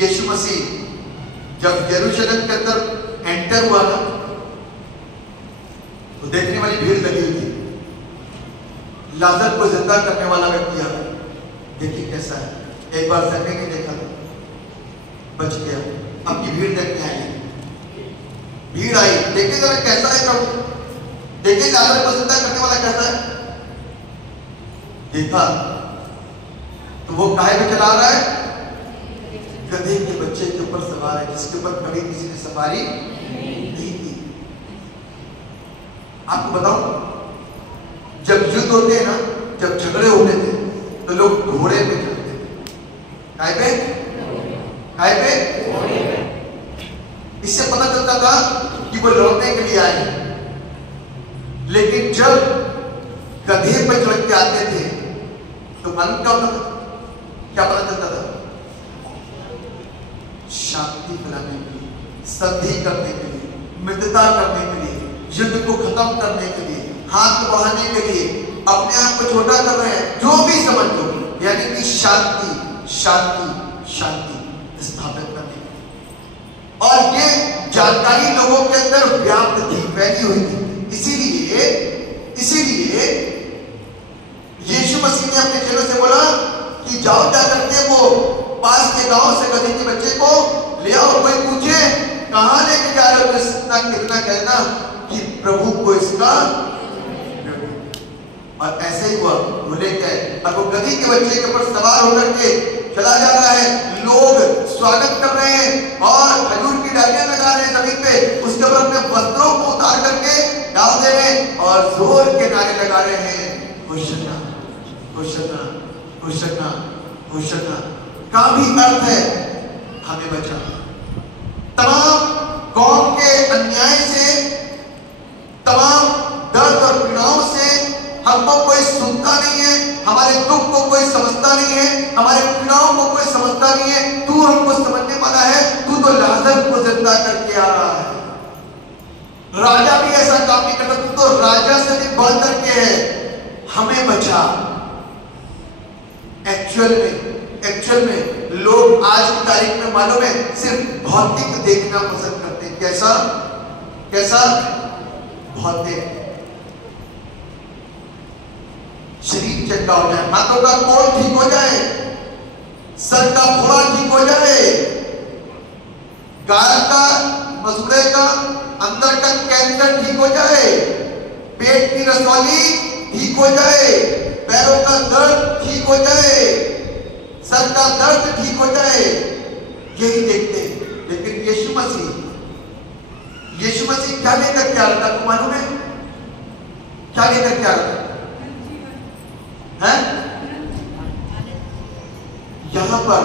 यीशु मसीह जब यरूशलेम के अंदर एंटर हुआ ना तो देखने वाली भीड़ लगी हुई थी। लाजर को जिंदा करने वाला व्यक्ति आ, देखिए कैसा है। एक बार जख्मी ने देखा बच गया, अब की भीड़ देखने आई। भीड़ आई, देखिए जरा कैसा है प्रभु, देखिए लाजर को जिंदा करने वाला कैसा है। देखा तो वो काहे पे चला रहा है? गधे के बच्चे के ऊपर सवार है, जिसके ऊपर कभी किसी ने सवारी नहीं की। आपको बताऊं, जब युद्ध होते हैं ना, जब झगड़े होते थे तो लोग घोड़े पे चलते थे। काय पे? काय पे? इससे पता चलता था कि वो लड़ने के लिए आए। लेकिन जब गधे पे चढ़ के आते थे तो मालूम क्या होता था? क्या पता चलता था? शांति फैलाने के लिए, संधि करने के लिए, मित्रता करने के लिए, युद्ध को खत्म करने के लिए, हाथ बढ़ाने के लिए, अपने आप को छोटा कर रहे हैं, जो भी समझ लो, यानी कि शांति शांति शांति स्थापित करने की। और ये जानकारी लोगों के अंदर व्याप्त थी, फैली हुई थी। इसीलिए यीशु मसीह ने अपने चेलों से बोला कि जाओ जा करके वो पास के गांव से गधे के बच्चे को ले आओ। कोई पूछे कहां लेके जा रहे हो, तो कितना कहना कि प्रभु को इसका। और ऐसे ही हुआ, वो लेके आए और वो गधी के बच्चे के ऊपर सवार होकर के चला जा रहा है। लोग स्वागत कर रहे हैं और खजूर की डालियां लगा रहे हैं जमीन पे, उसके ऊपर अपने वस्त्रों को उतार करके डाल दे रहे हैं और जोर के नारे लगा रहे हैं, होशाना होशाना होशाना होशाना। का भी अर्थ है हमें बचा। तमाम कौम के अन्याय से, तमाम दर्द और पीड़ाओं से हमको कोई सुनता नहीं है, हमारे दुख को कोई समझता नहीं है, हमारे पीड़ाओं को कोई समझता नहीं है। तू हमको समझने वाला है, तू तो लाजर को जिंदा करके आ रहा है। राजा भी ऐसा काम नहीं करता, तू तो राजा से भी बढ़ करके है, हमें बचा। एक्चुअल में लोग आज की तारीख में मालूम है सिर्फ भौतिक देखना पसंद करते हैं। कैसा कैसा भौतिक। शरीर चंगा हो जाए, हाथों का कोड़ ठीक हो जाए, सर का फोड़ा ठीक हो जाए, गाल का, मसूड़े का, अंदर का कैंसर ठीक हो जाए, पेट की रसौली ठीक हो जाए, पैरों का दर्द ठीक हो जाए, सर का दर्द ठीक हो जाए, यही देखते हैं। लेकिन यीशु मसीह क्या लेकर के आ रहा था, तुम मालूम है क्या लेकर के आ रहा था? यहां पर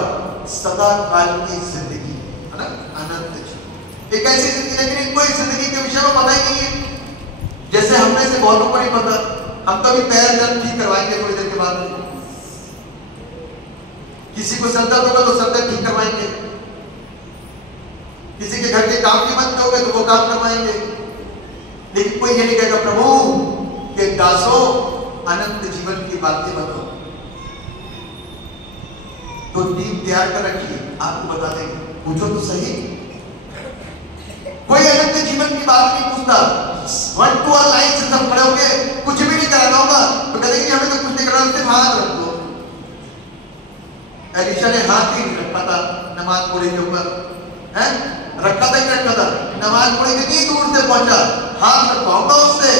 सदा काल की जिंदगी है ना, अनंत जीवन, एक ऐसी जिंदगी, लेकिन इनको इस जिंदगी के विषय में पता ही नहीं है। जैसे हम में से बहुतों को नहीं पता, हम तो भी पैर दर्द ठीक करवाएंगे थोड़ी देर के बाद, किसी को सर दर्द होगा तो सर दर्द ठीक करवाएंगे, किसी के घर के काम की मत होगा तो वो काम करवाएंगे। लेकिन कोई ये नहीं कहेगा प्रभु के दासों अनंत जीवन की बातें बताओ। तो टीम तैयार कर रखिए, आपको बता देंगे, पूछो तो सही। कोई अनंत जीवन की बात नहीं पूछता, 1 2 लाइन से सब खड़े होके कुछ भी नहीं कराना होगा तो कहेंगे हमें तो कुछ नहीं कराना, सिर्फ हाथ रख दो। एलिशा ने हाथ ही रखा था नमाज पढ़ने के ऊपर, है रखा था, नहीं रखा था, नमाज पढ़ने के कितनी दूर से पहुंचा, हाथ रखवाऊंगा उससे,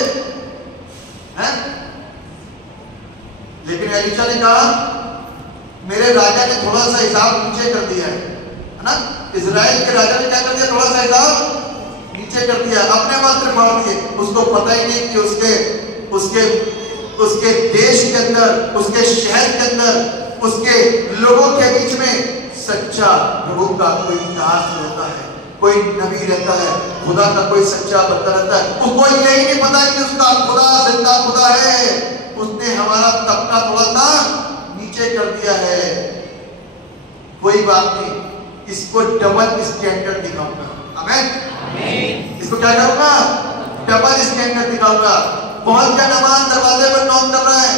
है। लेकिन एलिशा ने कहा मेरे राजा ने थोड़ा सा हिसाब नीचे कर दिया है ना, इजराइल के राजा ने क्या कर दिया, थोड़ा सा हिसाब नीचे कर दिया, अपने वस्त्र फाड़ दिए। उसको पता ही नहीं कि उसके देश के अंदर, उसके शहर के अंदर, उसके लोगों के बीच में सच्चा प्रभु का कोई दास रहता है, कोई नबी रहता है, खुदा का कोई सच्चा बंदा रहता है। उसको यही नहीं पता कि उसका खुदा जिंदा खुदा है, उसने हमारा तबका थोड़ा सा नीचे कर दिया है। कोई बात नहीं, इसको डबल स्टैंडर्ड दिखाऊंगा। आमीन। इसको क्या करूंगा, डबल स्टैंडर्ड दिखाऊंगा। बहुत क्या नमाज दरवाजे पर नॉक कर रहा है।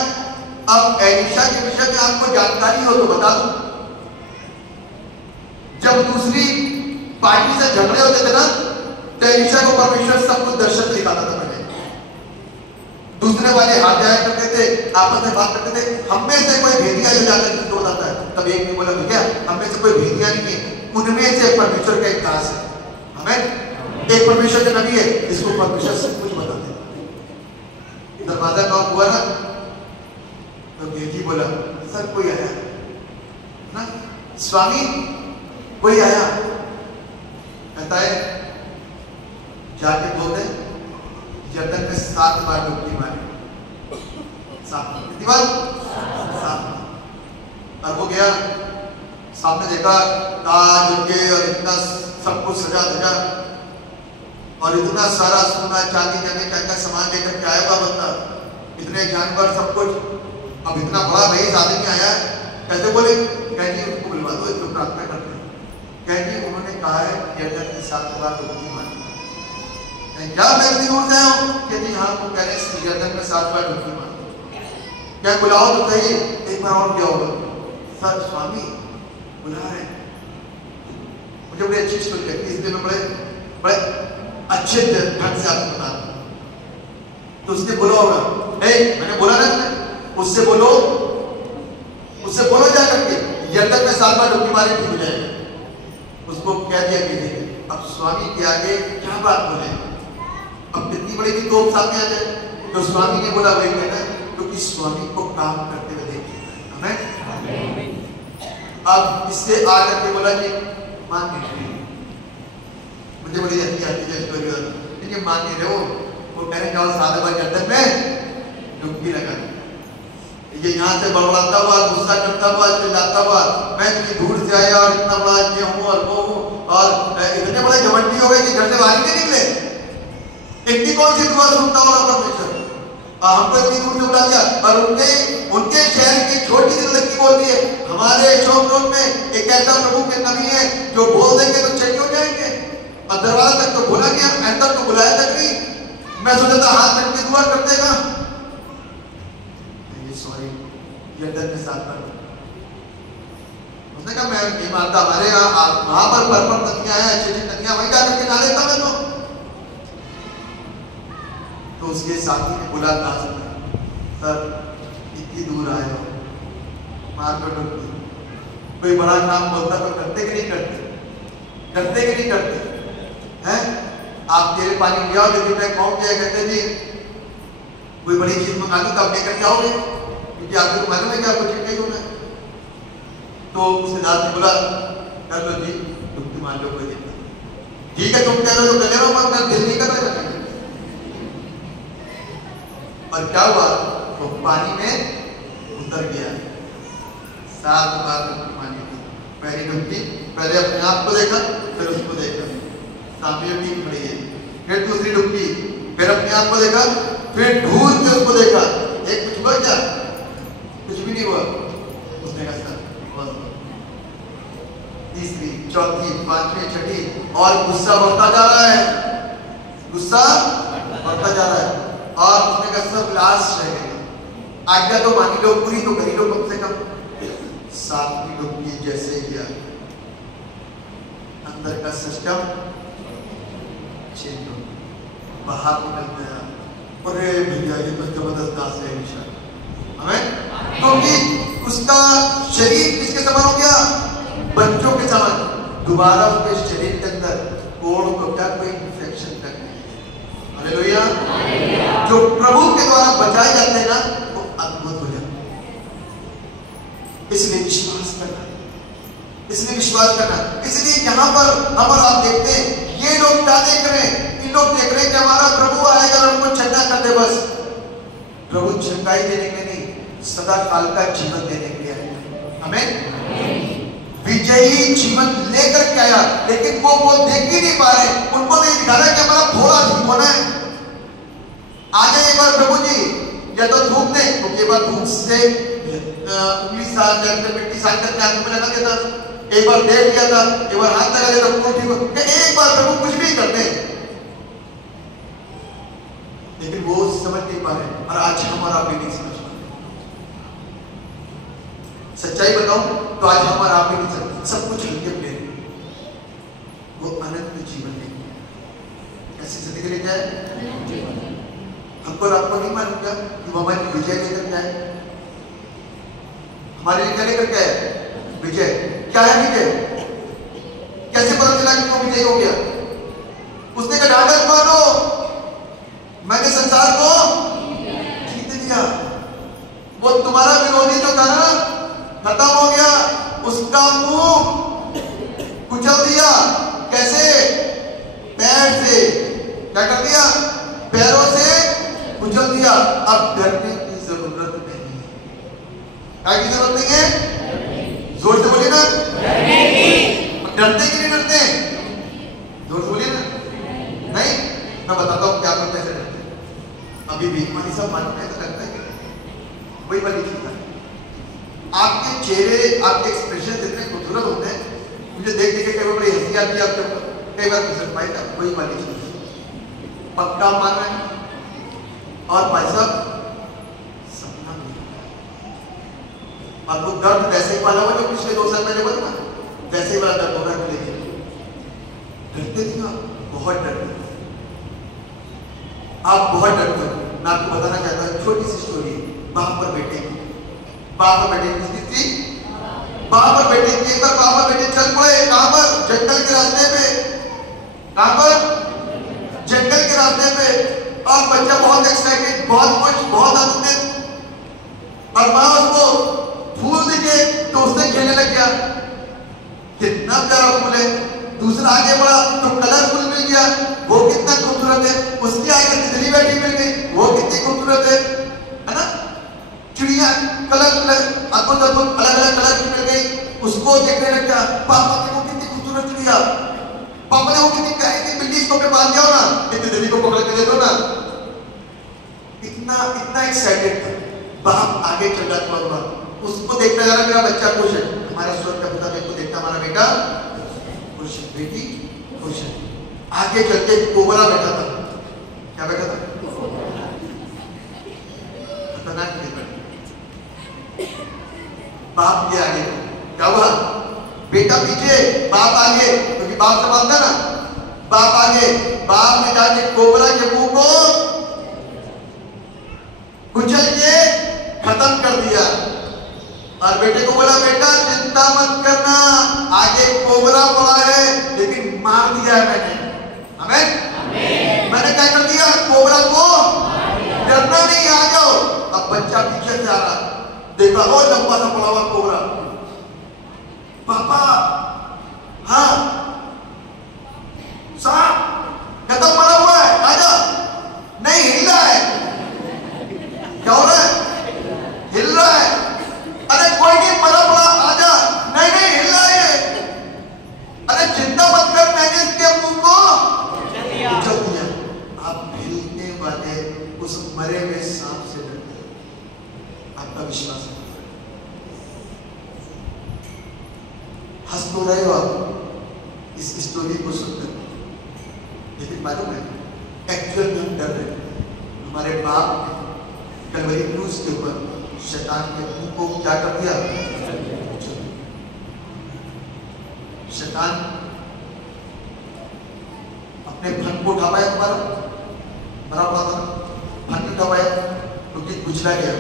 अब एलिशा के विषय में आपको जानकारी हो तो बता दूं, जब दूसरी पार्टी से झगड़े होते थे ना, तो एलिशा को परमेश्वर सब कुछ दर्शन दिखाता था। पहले दूसरे वाले हाथ जाया करते थे, आपस में बात करते थे, हम में से कोई भेदिया जो जाकर किसको बताता है, तब एक ने बोला भैया हम में से कोई भेदिया नहीं है, उनमें से परमेश्वर का एक दास है। हमें एक परमेश्वर का नबी है, इसको परमेश्वर सब कुछ बताते हैं। दरवाजा नॉक हुआ ना, तो भेदी बोला सर कोई आया ना, स्वामी कोई आया, कहता है जाके बोलते यर्दन में 7 बार डुबकी मारी। 7 कितनी बार? 7 बार। और वो गया, सामने देखा ताज उनके और इतना सब कुछ सजा धजा और इतना सारा सोना चांदी जाने क्या सामान लेकर के आया हुआ बंदा, इतने जानवर सब कुछ। अब इतना बड़ा रईस आदमी आया है, कैसे बोले? कहेंगे उनको बुलवा दो, इसको प्रार्थना करते हैं। कहेंगे उन्होंने कहा है यर्दन में 7 बार डुबकी मारी। क्या मैं इतनी दूर से आया हूँ? कहती हाँ, वो कह रहे हैं यर्दन में 7 बार डुबकी मारी। क्या बुलाओ तो सही, एक बार और क्या होगा? सर स्वामी बुला रहे हैं। मुझे बड़ी अच्छी स्टोरी लगती है, इसलिए मैं बड़े अच्छे ढंग से आपको बता दूं। तो उसने बोला होगा, मैंने बोला ना, उससे बोलो जा करके यर्दन में 7 बार डुबकी मारे ठीक हो जाएगा। उसको कह दिया कि अब स्वामी के आगे क्या बात बोले, अब कितनी बड़ी भी तोप सामने आ जाए। तो स्वामी ने बोला वही कहना है, क्योंकि स्वामी को काम करते हुए देखिए। हमें अब इससे आकर के बोला कि मान नहीं, मुझे बड़ी अच्छी आती है स्टोरी, लेकिन मान नहीं रहे वो कह रहे जाओ 7 बार यर्दन में डुबकी लगा। ये यहाँ से बड़बड़ाता हुआ, गुस्सा करता हुआ, चिल्लाता हुआ, मैं इतनी दूर से आया और इतना बड़ा ये हूँ और वो हूँ, और इतने बड़े घमंडी हो गए कि घर से बाहर नहीं निकले। इतनी कौन सी दुआ सुनता होगा परमेश्वर, हमको इतनी दूर से बुला दिया। और उनके शहर की छोटी सी लड़की बोलती है हमारे शॉप रोड में एक ऐसा प्रभु के नबी है जो बोल देंगे तो चेक हो जाएंगे। और दरवाजा तक तो बोला गया, अंदर तो बुलाया तक नहीं। मैं सोचा था हाथ तक की दुआ कर देगा, सॉरी ये अंदर के साथ कर। उसने कहा मैं नहीं मानता, हमारे यहाँ वहां पर नदियां हैं, अच्छी अच्छी नदियां, वहीं जाकर के नहा लेता मैं तो उसके साथी ने बोला कहा सर इतनी दूर आए हो, मार कर डूबती। कोई बड़ा काम बोलता तो करते कि नहीं करते, करते कि नहीं करते हैं। आप तेरे पानी ले आओ, लेकिन मैं पहुंच गया कहते जी कोई बड़ी चीज मंगा दी तो आप लेकर के आओगे, क्योंकि आपको तो मालूम है कि आपको चिट्ठी होना है। तो उसने दाद ने बोला कर लो जी, डुबकी मान लो, कोई दिक्कत नहीं। ठीक है तुम कह रहे हो तो कर लो, मैं दिल नहीं कर रहा है। और क्या हुआ, वो पानी में उतर गया। 7 बार पानी की पहली डुबकी, पहले अपने आप को देखा फिर उसको देखा, सामने टीम खड़ी है। फिर दूसरी डुबकी, फिर अपने आप को देखा, फिर ढूंढ के उसको देखा। एक कुछ हुआ क्या, कुछ भी नहीं हुआ। उसने कहा सर बस। तीसरी, चौथी, पांचवी, छठी, और गुस्सा बढ़ता जा रहा है, गुस्सा बढ़ता जा रहा है। और उसने कहा सब लास्ट रह गए, आज्ञा तो मानी लो, पूरी तो करी लो कम से कम। 7वीं डुबकी जैसे किया, अंदर का सिस्टम चेंज हो, बाहर निकल गया। अरे भैया ये तो जबरदस्त दास है हमें, क्योंकि उसका शरीर किसके समान हो गया, बच्चों के समान। दोबारा उसके शरीर के अंदर कोड़ को क्या कोई इंफेक्शन तक नहीं। हालेलुया। जो प्रभु के द्वारा बचाए जाते हैं ना वो अद्भुत हो जाते हैं। इसलिए विश्वास करना, इसलिए विश्वास करना। इसलिए यहाँ पर हम और आप देखते हैं ये लोग क्या देख रहे हैं, इन लोग देख रहे हैं कि हमारा प्रभु आएगा और हमको चंगा कर दे। बस प्रभु चंगाई देने के नहीं, सदा काल का जीवन देने के लिए आया। हमें विजयी जीवन लेकर के आया, लेकिन वो देख ही नहीं पा रहे। उनको नहीं दिखा रहा कि हमारा थोड़ा ठीक होना है। आ जाए एक बार प्रभु जी, या तो धूप दे, क्योंकि एक बार धूप से उंगली साथ जाकर मिट्टी साथ करके आंख में लगा देता, एक बार देख लिया था, एक बार हाथ लगा देता, वो ठीक हो। एक बार प्रभु कुछ भी करते, लेकिन वो समझ नहीं पा रहे। और आज हमारा भी नहीं समझ पा रहे। सच्चाई बताऊं तो आज हमारा आप भी नहीं समझ, सब कुछ लेके ले वो अनंत जीवन नहीं। कैसे जिंदगी लेके आए, हमको आपको नहीं मालूम क्या कि वो हमारी विजय लेकर के आए। हमारे लिए क्या लेकर के आए, विजय। क्या है विजय, कैसे पता चला कि वो विजय हो गया। उसने कहा डागर मानो, मैंने संसार को जीत लिया। वो तुम्हारा विरोधी जो था ना खत्म हो गया, उसका मुंह कुचल दिया। कैसे, पैर से, क्या कर दिया, पैरों से कुचल दिया। अब डरने की जरूरत नहीं है। क्या की जरूरत नहीं है, जोर से बोलिए ना, डरते कि नहीं डरते, जोर से बोलिए ना। नहीं, मैं बताता हूँ क्या करते हैं, डरते अभी भी हमारी सब मालूम ऐसा लगता है कि वही वाली चीज है। आपके चेहरे, आपके एक्सप्रेशन इतने खूबसूरत होते हैं, मुझे देख देख के कई बार बड़ी हंसी आती है, आपके कई बार गुजर पाई था, वही वाली चीज पक्का मान रहे हैं। और भाई साहब सपना आपको दर्द वैसे ही वाला हुआ जो पिछले 2 साल पहले हुआ था, वैसे ही वाला दर्द हो रहा है। लेकिन डरते थे ना, बहुत डरते थे आप, बहुत डरते थे। मैं आपको बताना चाहता हूँ छोटी सी स्टोरी। बाप और बेटे की, बाप और बेटे की थी, बाप और बेटे की। एक बार बाप और बेटे चल पड़े, कहां पर, जंगल के रास्ते पे। कहां पर, जंगल के रास्ते पे। और बच्चा बहुत एक्साइटेड, बहुत खुश, बहुत आनंदित। और माँ उसको फूल दिखे तो उससे खेलने लग गया। कितना प्यारा फूल है। दूसरा आगे बढ़ा तो कलरफुल मिल गया, वो कितना खूबसूरत है। उसके आगे तितली बैठी मिल गई, वो कितनी खूबसूरत है ना। चिड़िया कलर अद्भुत अद्भुत अलग अलग कलर की मिल गई, उसको देखने लग गया। पापा की वो कितनी खूबसूरत चिड़िया। पापा ने वो कितनी कही थी, बिल्ली इसको पे बांध जाओ ना, इतनी देवी को पकड़ के दे दो ना। इतना इतना एक्साइटेड था। बाप आगे चल रहा था, उसको देखता जा रहा, मेरा बच्चा खुश है, हमारा स्वर्ग का पिता मेरे को देखता, हमारा बेटा खुश है, बेटी खुश है। आगे चलते कोबरा बैठा था। क्या बैठा था? खतरनाक नहीं बैठा। बाप के आगे क्या हुआ? बेटा पीछे, बाप आगे, क्योंकि बाप संभालता ना। बाप आगे, बाप ने जाके कोबरा के मुंह को कुचल के खत्म कर दिया और बेटे को बोला, बेटा चिंता मत करना, आगे कोबरा पड़ा है लेकिन मार दिया है मैंने। आमीन। मैंने क्या कर दिया? कोबरा को डरना नहीं, आ जाओ। अब बच्चा पीछे से आ रहा, देखा वो लंबा सा पड़ा हुआ कोबरा। पापा, हाँ साहब खत्म पड़ा हुआ है, आजा। नहीं हिल रहा है। क्या हो रहा है? हिल रहा है। अरे कोई नहीं, पड़ा पड़ा, आजा। नहीं नहीं हिल रहा है। अरे चिंता मत कर, मैंने इसके मुंह को कुचल दिया। आप हिलने वाले उस मरे हुए सांप से डरते हो, आपका विश्वास है। हंस तो रहे हो आप इस स्टोरी को सुनकर, लेकिन मालूम है एक्चुअल में हम डर रहे हैं। हमारे बाप कलवरी क्रूस के ऊपर शैतान के मुंह को क्या कर दिया? शैतान अपने फन को उठा पाया, तुम्हारा बड़ा पड़ा था, फन उठा पाया क्योंकि कुचला गया।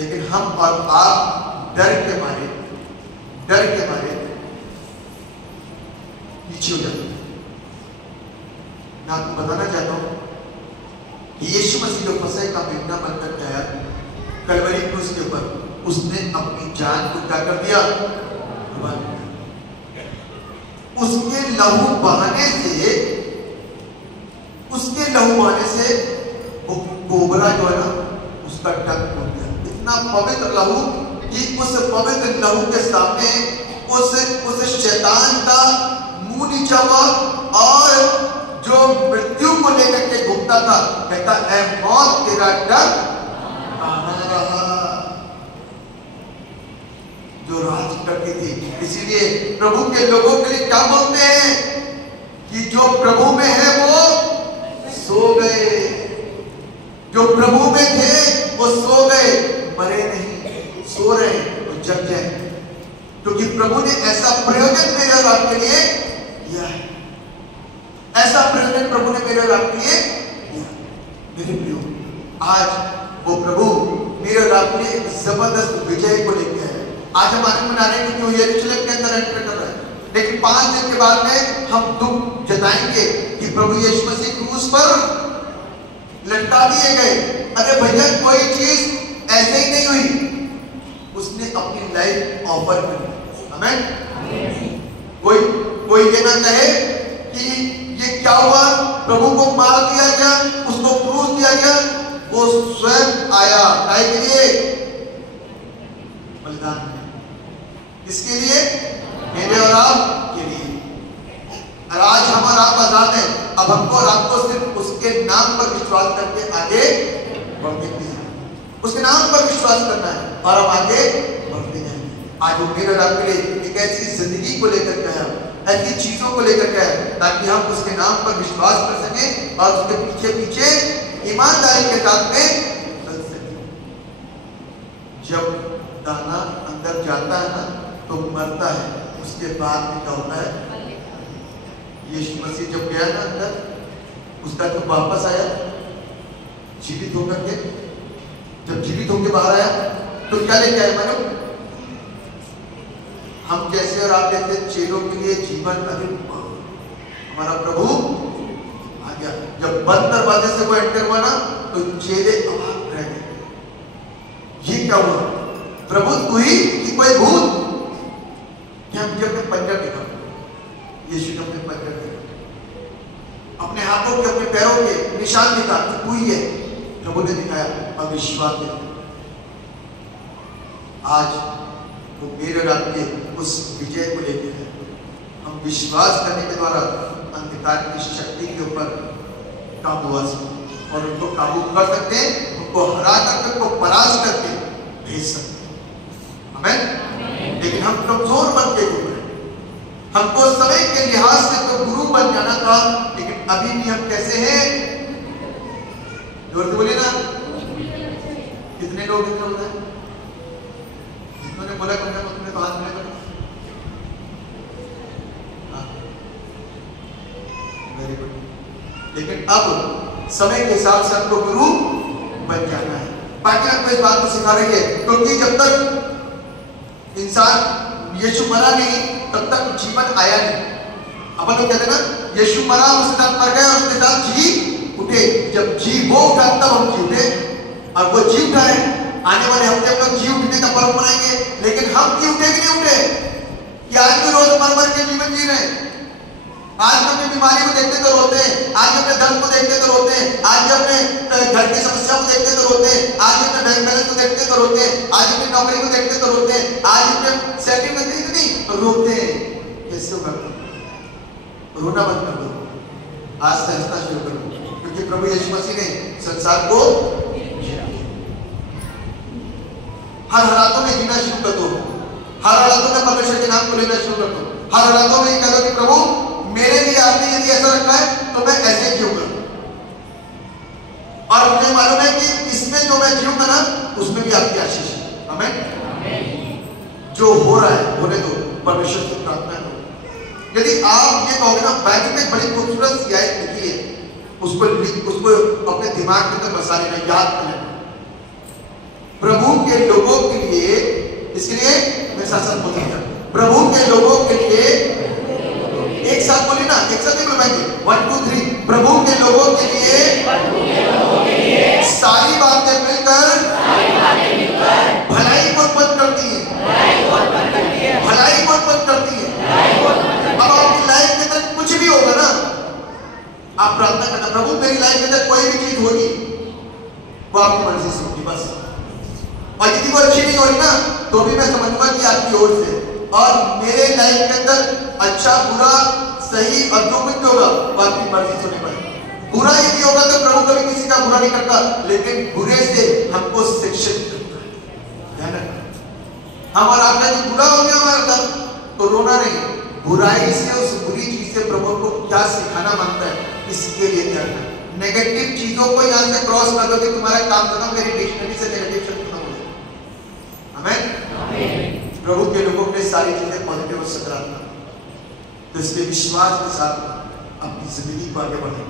लेकिन हम और आप डर के मारे पीछे हो जाते हैं। मैं आपको बताना चाहता हूं कि यीशु मसीह जो फसह का मेमना बनकर के आया कलवरी क्रूस के ऊपर, उसने अपनी जान को क्या कर दिया? उसके लहू बहाने से वो कोबरा जो है ना, उसका टंग टूट गया। इतना पवित्र लहू कि उस पवित्र लहू के सामने उस शैतान का मुंह नीचा हुआ और जो मृत्यु को लेकर के घूमता था, कहता है मौत तेरा डर कहां रहा, जो राज करती थी। इसीलिए प्रभु के लोगों के लिए क्या बोलते हैं कि जो प्रभु में है वो सो गए, जो प्रभु में थे वो सो गए, मरे नहीं, सो रहे वो जग जाए, क्योंकि प्रभु ने ऐसा प्रयोजन मेरे और आपके लिए किया है। ऐसा प्रयोजन प्रभु ने मेरे और आपके लिए किया। मेरे प्रियो, आज वो प्रभु मेरे और आपके लिए एक जबरदस्त विजय को लेके आए। आज हम आनंद मना रहे हैं क्योंकि यरूशलेम के अंदर एंटर कर रहा है, लेकिन 5 दिन के बाद में हम दुख जताएंगे कि प्रभु यीशु मसीह क्रूस पर लटका दिए गए। अरे भैया, कोई चीज ऐसे ही नहीं हुई, उसने अपनी लाइफ ऑफर करी। आमीन। कोई ये ना कहे कि ये क्या हुआ, प्रभु को मार दिया गया, उसको क्रूस दिया गया। वो स्वयं आया काय के लिए? बलिदान। किसके लिए? मेरे और आप के लिए। और आज हम और आप आजाद हैं। अब हमको और आपको सिर्फ उसके नाम पर विश्वास करके आगे बढ़ने की है, उसके नाम पर विश्वास करना है और हम आगे बढ़ते जाएंगे। आज वो मेरे और आपके लिए एक ऐसी जिंदगी को लेकर के है, ऐसी चीजों को लेकर के है, ताकि हम उसके नाम पर विश्वास कर सकें और उसके पीछे पीछे ईमानदारी के साथ में चल सकें। जब दाना अंदर जाता है ना तो मरता है, उसके बाद में क्या होता है? यीशु मसीह जब गया ना अंदर, उसका तो वापस आया जीवित होकर के। जब जीवित होकर बाहर आया तो क्या लेके आया? मानो हम जैसे और आप जैसे चेलों के लिए जीवन, अरे हमारा प्रभु आ गया। जब बंद दरवाजे से वो एंटर हुआ ना तो चेले अवाक रह गए। ये क्या हुआ? प्रभु तू ही कि कोई भूत? क्या मुझे अपने पंजर दिखा? यीशु ने अपने पंजर दिखा, अपने हाथों के अपने पैरों के निशान दिखा कि तू ही है। प्रभु ने दिखाया और विश्वास दिया। आज वो मेरे और आपके उस विजय को लेकर है। हम विश्वास करने के द्वारा अंधकार की शक्ति के ऊपर काबू आ सकते और उनको काबू कर सकते हैं, उनको हरा करके, उनको परास्त करके भेज सकते हैं। आमीन। लेकिन हम कमजोर बन के घूम रहे हैं। हमको समय के लिहाज से तो गुरु बन जाना था, लेकिन अभी भी हम कैसे हैं? जोर से बोलिए ना। कितने लोग इधर उधर हैं? जिन्होंने बोला तुमने तो हाथ में वेरी गुड। लेकिन अब समय के हिसाब से हमको गुरु बन जाना है। बाकी आपको इस बात को सिखा रही है, क्योंकि जब तक इंसान यीशु मरा नहीं तब तक जीवन आया नहीं। अपन लोग कहते हैं ना, यीशु मरा, उसके साथ मर गए, उसके साथ जी उठे। जब जी वो उठा तब हम जी उठे, और वो जी उठा है। आने वाले हफ्ते हम लोग जी उठने का पर्व मनाएंगे। लेकिन हम जी उठे कि नहीं उठे? कि आज भी रोज मर मर के जीवन जी रहे हैं? आज भी अपनी बीमारी को देखते तो रोते हैं, आज अपने दर्द को देखते तो रोते हैं, आज अपने घर की समस्या को देखते तो रोते हैं, आज अपने बैंक बैलेंस को देखते तो रोते हैं, आज अपनी नौकरी को देखते तो रोते हैं, आज अपने सैलरी में देखते नहीं रोते हैं। कैसे होगा? रोना बंद कर दो, आज से हंसना शुरू करो, क्योंकि प्रभु यीशु मसीह ने संसार को हर हालातों में जीना शुरू कर दो। हर हालातों में परमेश्वर के नाम को लेना शुरू कर दो। हर हालातों में कह दो कि प्रभु मेरे लिए आपने यदि ऐसा रखा है तो मैं ऐसे जीऊंगा, और मुझे मालूम है कि इसमें जो मैं जीऊंगा ना उसमें भी आपकी आशीष है। आमीन। जो हो रहा है होने दो, परमेश्वर से प्रार्थना करो। यदि आप ये कहोगे ना, बाइबल में बड़ी खूबसूरत आयत लिखी है, उसको अपने दिमाग के अंदर बसा लेना, याद कर लेना। प्रभु के लोगों के लिए, इसलिए मैं साथ बोलता हूं, प्रभु के लोगों के लिए, एक साथ बोलिए ना, एक साथ ही बोलेंगे, 1 2 3। प्रभु के लोगों के लिए सारी बातें मिलकर भलाई को उत्पन्न करती है, भलाई को उत्पन्न करती है। अब आपकी लाइफ के अंदर कुछ भी होगा ना, आप प्रार्थना करना, प्रभु मेरी लाइफ के अंदर कोई भी चीज होगी वो आपकी मर्जी से होगी बस। और यदि वो अच्छी नहीं हो रही ना तो भी मैं समझूंगा कि आपकी ओर से। और मेरे लाइफ के अंदर अच्छा बुरा सही और जो कुछ होगा वो आपकी मर्जी से होने पड़ेगा। बुरा यदि होगा तो प्रभु कभी किसी का बुरा नहीं करता, लेकिन बुरे से हमको शिक्षित करता है। ध्यान रखना, हमारा आपका जो बुरा हो गया हमारे साथ तो रोना नहीं, बुराई से, उस बुरी चीज से प्रभु को क्या सिखाना मांगता है इसके लिए ध्यान रखना। नेगेटिव चीजों को यहाँ से क्रॉस कर दो कि तुम्हारा काम खत्म, मेरी डिक्शनरी से नेगेटिव शब्द खत्म हो जाए। आमीन। प्रभु के लोगों के सारी चीजें पॉजिटिव और सकारात्मक, तो इसलिए विश्वास के साथ अपनी जिंदगी को आगे बढ़े,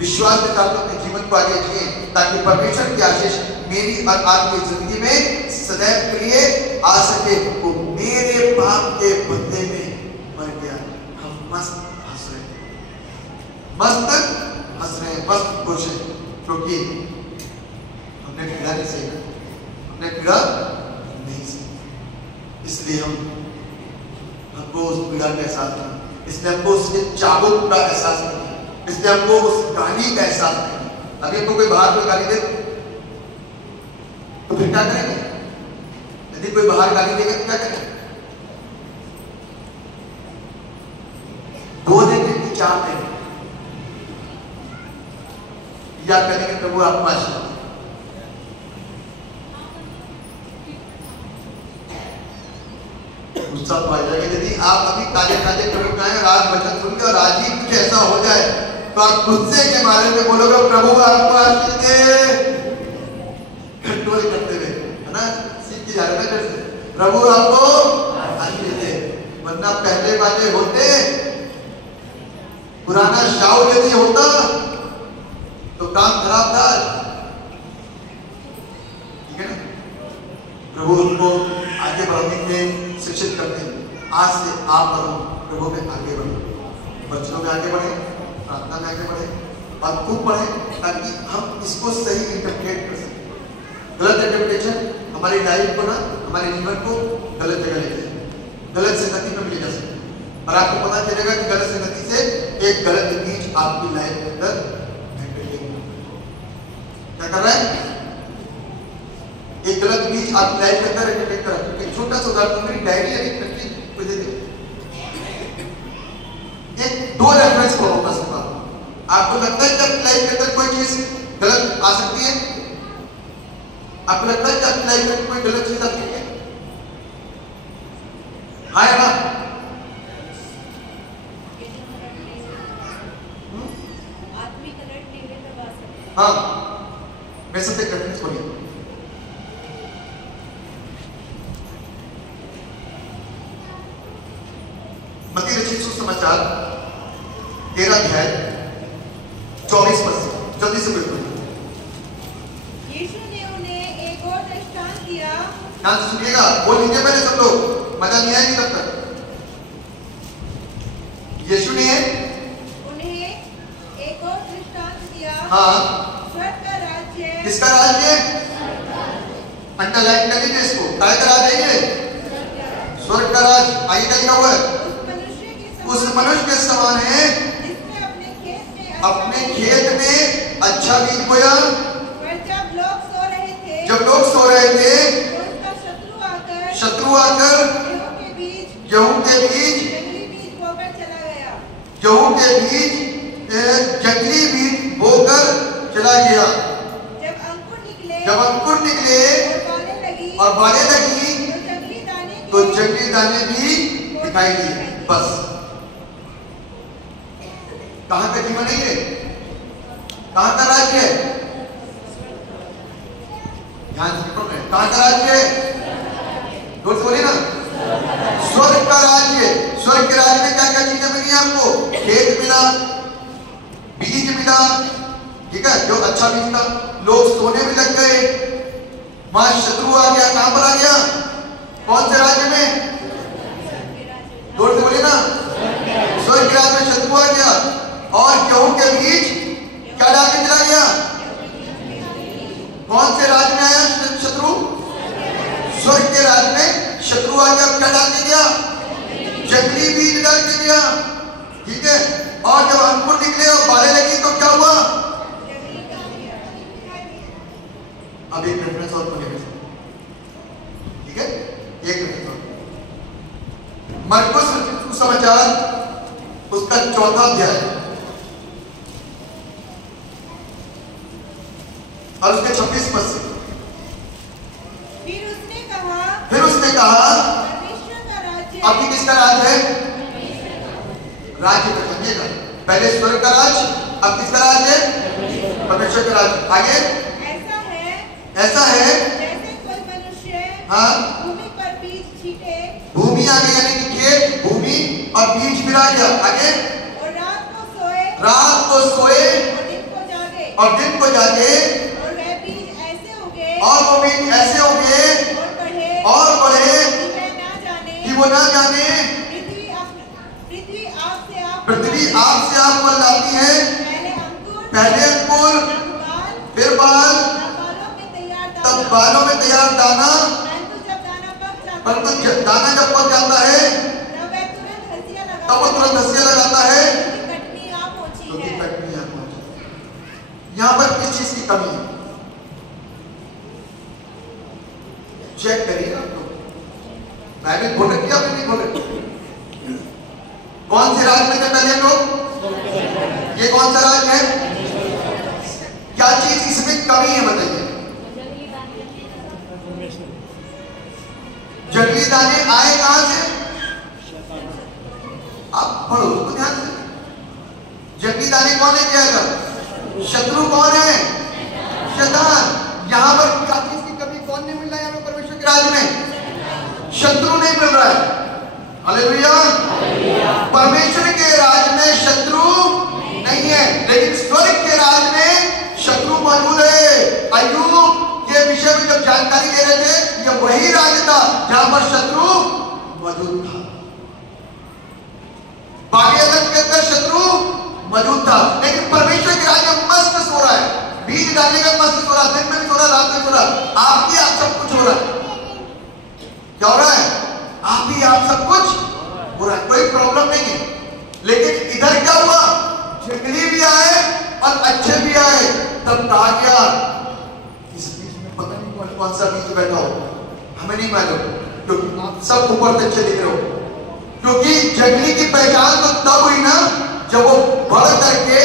विश्वास के साथ अपने जीवन को आगे जिए, ताकि परमेश्वर की आशीष मेरी और आपकी जिंदगी में सदैव के लिए आ सके। वो मेरे पाप के बदले में मर गया, हम मस्त हंस रहे हैं, मस्त खुश है, क्योंकि हमने पीड़ा नहीं सही, हमने पीड़ा नहीं सही। इसलिए हमको उस पीड़ा का एहसास नहीं, इसलिए हमको उसके चाबुक का एहसास नहीं, इसलिए हमको उस गाली का एहसास नहीं। अभी हमको कोई बाहर कोई गाली दे तो फिर क्या करेंगे? यदि कोई बाहर गाली देगा तो क्या करेंगे? 2 दिन की 4 दिन याद करेंगे, प्रभु आपको आशीर्वाद। गुस्सा तो आ जाएगा। यदि आप अभी काले प्रभु का है और आज वचन सुन के और आज ही कुछ ऐसा हो जाए तो आप गुस्से के बारे में बोलोगे प्रभु आपको आशीष दे, कंट्रोल करते हुए, है ना, सीख के जा रहे हैं कैसे, प्रभु आपको आशीष दे। वरना पहले वाले होते, पुराना शाऊल यदि होता तो काम खराब था, ठीक है ना। प्रभु उनको आगे बढ़ने के शिक्षित करते हैं। आज से आप प्रभु में आगे बढ़े, बच्चों में आगे बढ़े, प्रार्थना में आगे बढ़े और खूब बढ़े, ताकि हम इसको सही इंटरप्रेट कर सकें। गलत इंटरप्रिटेशन हमारी लाइफ को ना, हमारे जीवन को गलत जगह ले जाए, गलत संगति में ले जा सकते। और आपको पता चलेगा कि गलत संगति से एक गलत बीज आपकी लाइफ के अंदर क्या कर रहा है, एक गलत बीज आपकी लाइफ के अंदर एक छोटा सा उदाहरण, मेरी डायरी कुछ देते दो रेफरेंस को वापस होगा। आपको लगता है कि आपकी लाइफ के अंदर कोई चीज गलत आ सकती है? आपको लगता है कि आपकी लाइफ में कोई गलत चीज आ सकती है? हाँ या ना? हाँ, मेरे साथ एक रेफरेंस बोलिए। मत्ती रचित सुसमाचार 13 अध्याय 24 पद से जल्दी से बिल्कुल। यीशु ने उन्हें एक और दृष्टांत दिया। ध्यान से सुनिएगा, बोल लीजिए पहले सब लोग, मजा नहीं आएगी तब तक। यीशु ने उन्हें एक और दृष्टांत दिया। हाँ, स्वर्ग का राज्य। किसका राज्य? अंडरलाइन कर लीजिए इसको, काय का राज्य है ये? स्वर्ग का राज। आइए क्या लिखा हुआ है? उस मनुष्य के समान है जिसने अपने खेत में अच्छा बीज बोया। जब लोग सो रहे थे, तो उसका शत्रु आकर गेहूं के बीज जंगली बीज बोकर चला गया। गेहूं के बीज जंगली बीज बोकर चला गया। जब अंकुर निकले और बालें लगी तो जंगली दाने भी दिखाई दिए। बस कहां का जीवन है ये? कहां का राज्य है? ध्यान से पढ़ रहे हैं, कहां का राज्य है? जोर से बोलिए ना। स्वर्ग का राज्य। स्वर्ग के राज्य में क्या क्या चीजें मिली आपको? खेत मिला, बीज मिला, ठीक है, जो अच्छा बीज था। लोग सोने में लग गए, वहां शत्रु आ गया। कहां पर आ गया? कौन से राज्य में? जोर से बोलिए ना। स्वर्ग के राज्य में शत्रु आ गया और गेहूं के बीज क्या डाल के चला गया? कौन से राज्य में आया शत्रु? स्वर्ग के राज्य में शत्रु आ गया, क्या डाल के गया? जंगली बीज डाल के गया, ठीक है। और जब अंकुर निकले और बालें लगी तो क्या हुआ? अब एक रेफरेंस और पढ़ेंगे, ठीक है, एक रेफरेंस और। मरकुस सुसमाचार उसका 4वां अध्याय और उसके 26 पद से। फिर उसने कहा परमेश्वर का राज्य। अभी किसका राज है? राज्य पहचानिएगा, पहले स्वर्ग का राज, अब किसका राज है? परमेश्वर का राज। आगे ऐसा है जैसे कोई मनुष्य हाँ भूमि पर बीज छीटे। भूमि आ गई, यानी कि खेत, भूमि और बीज गिरा गया। आगे और रात को सोए और दिन को जागे और वह बीज ऐसे उगे और वो बीज ऐसे उगे और बढ़े कि वो ना जाने पृथ्वी आप से आप पर लाती है। पहले अंकुर, फिर बाल, तब बालों में तैयार दाना। परंतु दाना जब पक जाता है तब वो तुरंत हंसिया लगाता है कटनी आ पहुंची है। यहाँ पर किस चीज की कमी है? चेक करिए आप लोग। बाइबल बोल रही है, आपने नहीं बोल रही? कौन से राज में थे पहले लोग? ये कौन सा राज है? क्या चीज इसमें कमी है बताइए? जंगली दाने आए कहां से? आप पढ़ो उसको ध्यान से। जंगली दाने कौन है किया था? शत्रु कौन है? शैतान। यहां पर क्या चीज की कमी कौन नहीं मिल रहा है? यहाँ पर परमेश्वर के राज्य में शत्रु नहीं मिल रहा है। हालेलुया। परमेश्वर के राज्य में शत्रु नहीं है, लेकिन स्वर्ग के राज्य में शत्रु मौजूद है। अय्यूब ये विषय में जब जानकारी दे रहे थे, ये वही राज्य था जहां पर शत्रु मौजूद था। बाकी अदन के अंदर शत्रु मौजूद था, लेकिन परमेश्वर के राज्य में मस्त सो रहा है। बीज डालने का मस्त सो रहा है, दिन में भी सो रहा है, रात में सो रहा है। आप ही आप सब कुछ हो रहा है। क्या हो रहा है? आप ही आप सब कुछ हो रहा है, कोई प्रॉब्लम नहीं है। लेकिन इधर क्या हुआ? जंगली भी आए और अच्छे भी आए। तब कहा गया इस बीच में पता नहीं कौन सा बीज बैठा हो, हमें नहीं मालूम, क्योंकि आप सब ऊपर से अच्छे दिख रहे हो। क्योंकि जंगली की पहचान तो तब हुई ना जब वो बढ़ करके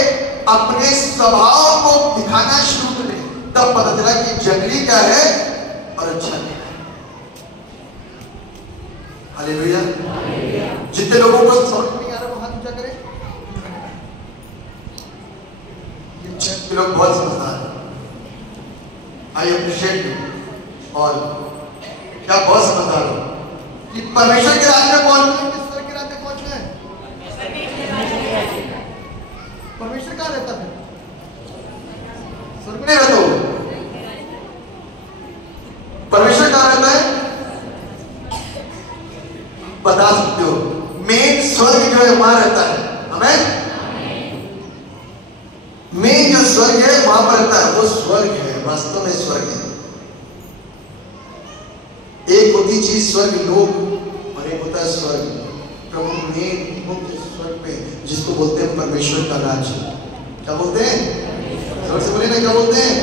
अपने स्वभाव को दिखाना शुरू करे, तब पता चला कि जंगली क्या है और अच्छा क्या है। हालेलुया। जितने लोगों को समझ नहीं आ रहा वो हाथ ऊंचा करें। ये लोग बहुत समझदार हैं, आई अप्रिशिएट यू। और क्या बहुत समझदार हो कि परमेश्वर के राज्य में पहुंचना है, किस स्वर्ग के राज्य में पहुंचना है? परमेश्वर कहाँ रहता है? स्वर्ग में रहता हो। परमेश्वर कहाँ रहता है? बता सकते हो? मेन स्वर्ग जो है वहां रहता है। आमीन। मेन जो स्वर्ग है वहां पर रहता है, वो स्वर्ग है, वास्तव में स्वर्ग है। एक होती चीज स्वर्ग लोग और एक होता है स्वर्ग प्रभु। मेन मुख्य स्वर्ग पे जिसको बोलते हैं परमेश्वर का राज्य। क्या बोलते हैं? जोर से बोलिए ना, क्या बोलते हैं?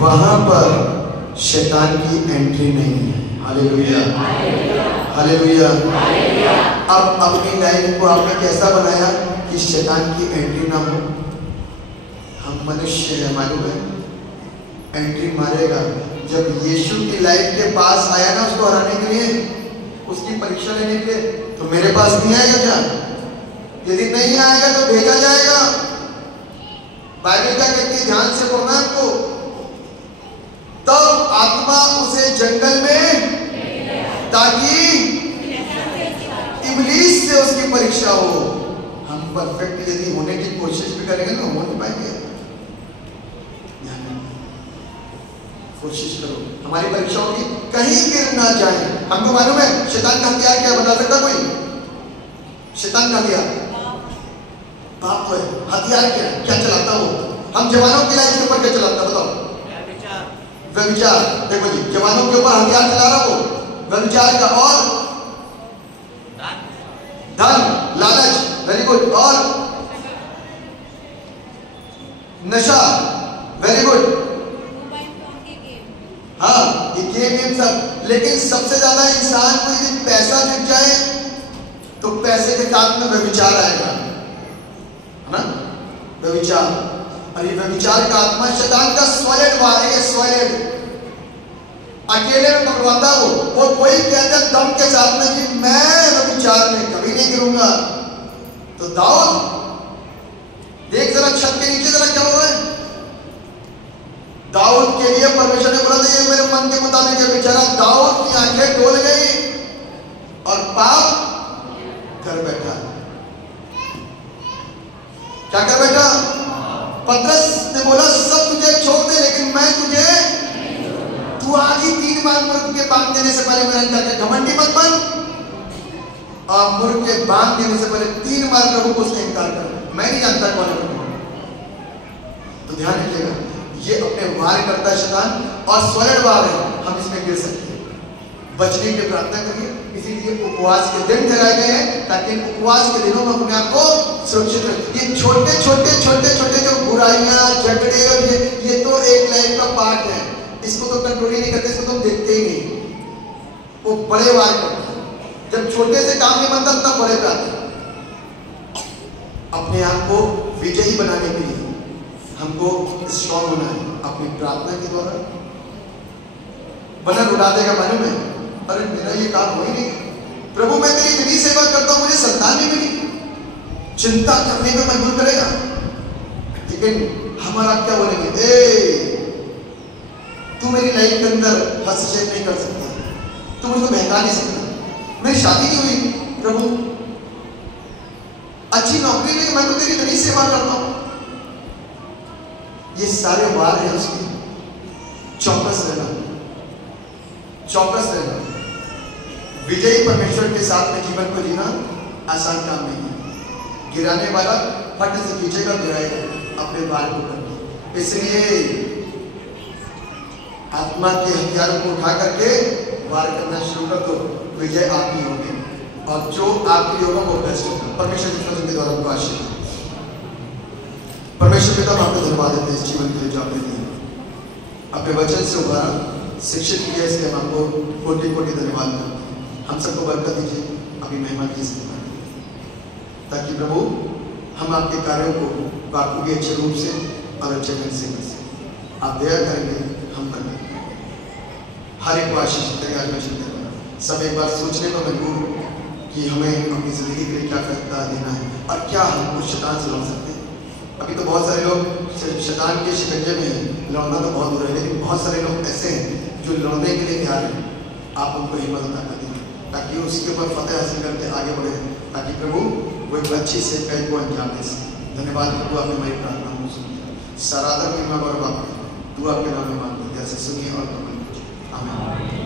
वहां पर शैतान की एंट्री नहीं है। Hallelujah, hallelujah. अब अपनी लाइफ को आपने कैसा बनाया कि शैतान की एंट्री ना हो? हम मनुष्य है, मालूम है, एंट्री मारेगा। जब यीशु की लाइफ के पास आया ना उसको हराने के लिए, उसकी परीक्षा लेने के लिए, तो मेरे पास नहीं आएगा क्या? यदि नहीं आएगा तो भेजा जाएगा। बाइबल क्या कहती है, ध्यान से पढ़ना आपको। तब आत्मा उसे जंगल में, ताकि इब्लीस से उसकी परीक्षा हो। हम परफेक्ट यदि होने की कोशिश भी करेंगे तो हो नहीं पाएंगे। कोशिश करो, हमारी परीक्षा होगी, कहीं गिर ना जाए। हमको मालूम है शैतान का हथियार क्या बता सकता कोई? शैतान का हथियार पाप है। हथियार क्या है? क्या चलाता हो? हम जवानों की लाइफ के ऊपर क्या चलाता बताओ? व्यभिचार। देखो जी, जवानों के ऊपर हथियार चला रहा हो व्यभिचार का, और धन, लालच, वेरी गुड, और नशा, वेरी गुड। हाँ, ये गेम सब। लेकिन सबसे ज्यादा इंसान को यदि पैसा मिल जाए तो पैसे के साथ में व्यभिचार आएगा, है ना? व्यभिचार। और ये व्यभिचार का आत्मा शैतान का स्वयं वाले, स्वयं अकेले में पकड़वाता वो कोई कहता दम के साथ में कि मैं व्यभिचार में कभी नहीं गिरूंगा। तो दाऊद देख जरा छत के नीचे जरा क्या हुआ है। दाऊद के लिए परमेश्वर ने बोला था ये मेरे मन के मुताबिक है। बेचारा दाऊद की आंखें डोल गई और पाप कर बैठा। क्या कर बैठा? पतरस ने बोला सब तुझे छोड़ दे, लेकिन मैं तुझे, तू आज ही 3 बार मुर्ग के बांध देने से पहले मेरा इनकार कर। घमंडी मत बन, और मुर्ग के बांध देने से पहले 3 बार प्रभु को उसने इनकार कर। मैं नहीं जानता कौन है प्रभु। तो ध्यान रखिएगा, ये अपने वार करता है शैतान, और स्वर्ण वार है, हम इसमें गिर सकते हैं। बचने की प्रार्थना करिए। इसीलिए उपवास के दिन ठहराए गए हैं, ताकि उपवास के दिनों में अपने आप को सुरक्षित रखें। ये छोटे छोटे छोटे छोटे जो बुराइयां, झगड़े, और ये तो एक लाइफ का पार्ट है। इसको तो कंट्रोल ही नहीं करते, इसको तो देखते ही नहीं। वो बड़े वार करते हैं। जब छोटे से काम नहीं बनता तब बड़े पे आते हैं। अपने आप को विजयी बनाने के लिए हमको स्ट्रॉन्ग होना है अपनी प्रार्थना के द्वारा। बनन उड़ा देगा, मालूम है, अरे मेरा ये काम हो ही नहीं, प्रभु मैं तेरी विधि सेवा करता हूं, मुझे संतान नहीं मिली, चिंता करने में मजबूर करेगा। लेकिन हमारा क्या बोलेंगे, ए तू मेरी लाइफ के अंदर हस्तक्षेप नहीं कर सकता, तू मुझको बहका नहीं सकता, मेरी शादी नहीं हुई, प्रभु अच्छी नौकरी नहीं, मैं तो तेरी विधि सेवा करता हूं। ये सारे वार हैं उसके। चौकस रहना, चौकस रहना। विजयी परमेश्वर के साथ में जीवन को जीना आसान काम नहीं है। गिराने वाला फट से खींचेगा, गिराएगा अपने बाल को करके। इसलिए आत्मा के हथियारों को उठा करके वार करना शुरू कर दो, विजय आपकी होगी, और जो आपके लिए होगा वो बेस्ट होगा। परमेश्वर के वचन के द्वारा आपको आशीर्वाद। परमेश्वर पिता हम आपको धन्यवाद देते हैं इस जीवन के लिए जो आपने दिया, अपने वचन से उभारा, शिक्षित किया, इसलिए हम आपको कोटि कोटि धन्यवाद करते हैं। हम सबको बरकत दीजिए, अपनी महिमा की ताकि प्रभु हम आपके कार्यों को बाखूबी अच्छे रूप से और अच्छे ढंग से कर सकें। आप दया करेंगे, हम करेंगे। हर एक को आशीष करेंगे। आज मैं चिंता करूँ सब एक बार सोचने को मजबूर कि हमें अपनी ज़िंदगी के लिए क्या फैसला देना है और क्या हम उस शैतान से लड़ सकते हैं। अभी तो बहुत सारे लोग शैतान के शिकंजे में हैं, लड़ना तो बहुत दूर है, लेकिन बहुत सारे लोग ऐसे हैं जो लड़ने के लिए तैयार हैं। आप उनको हिम्मत अता करें ताकि उसके ऊपर फतेह हासिल करके आगे बढ़े, ताकि प्रभु वो एक अच्छी से कई को अंजाम दे सके। धन्यवाद प्रभु, आपने मेरी प्रार्थना को सुनिए। सरादर महिमा बरबाद तू आपके नाम में मांगते जैसे सुनिए और कबूल कीजिए। आमीन।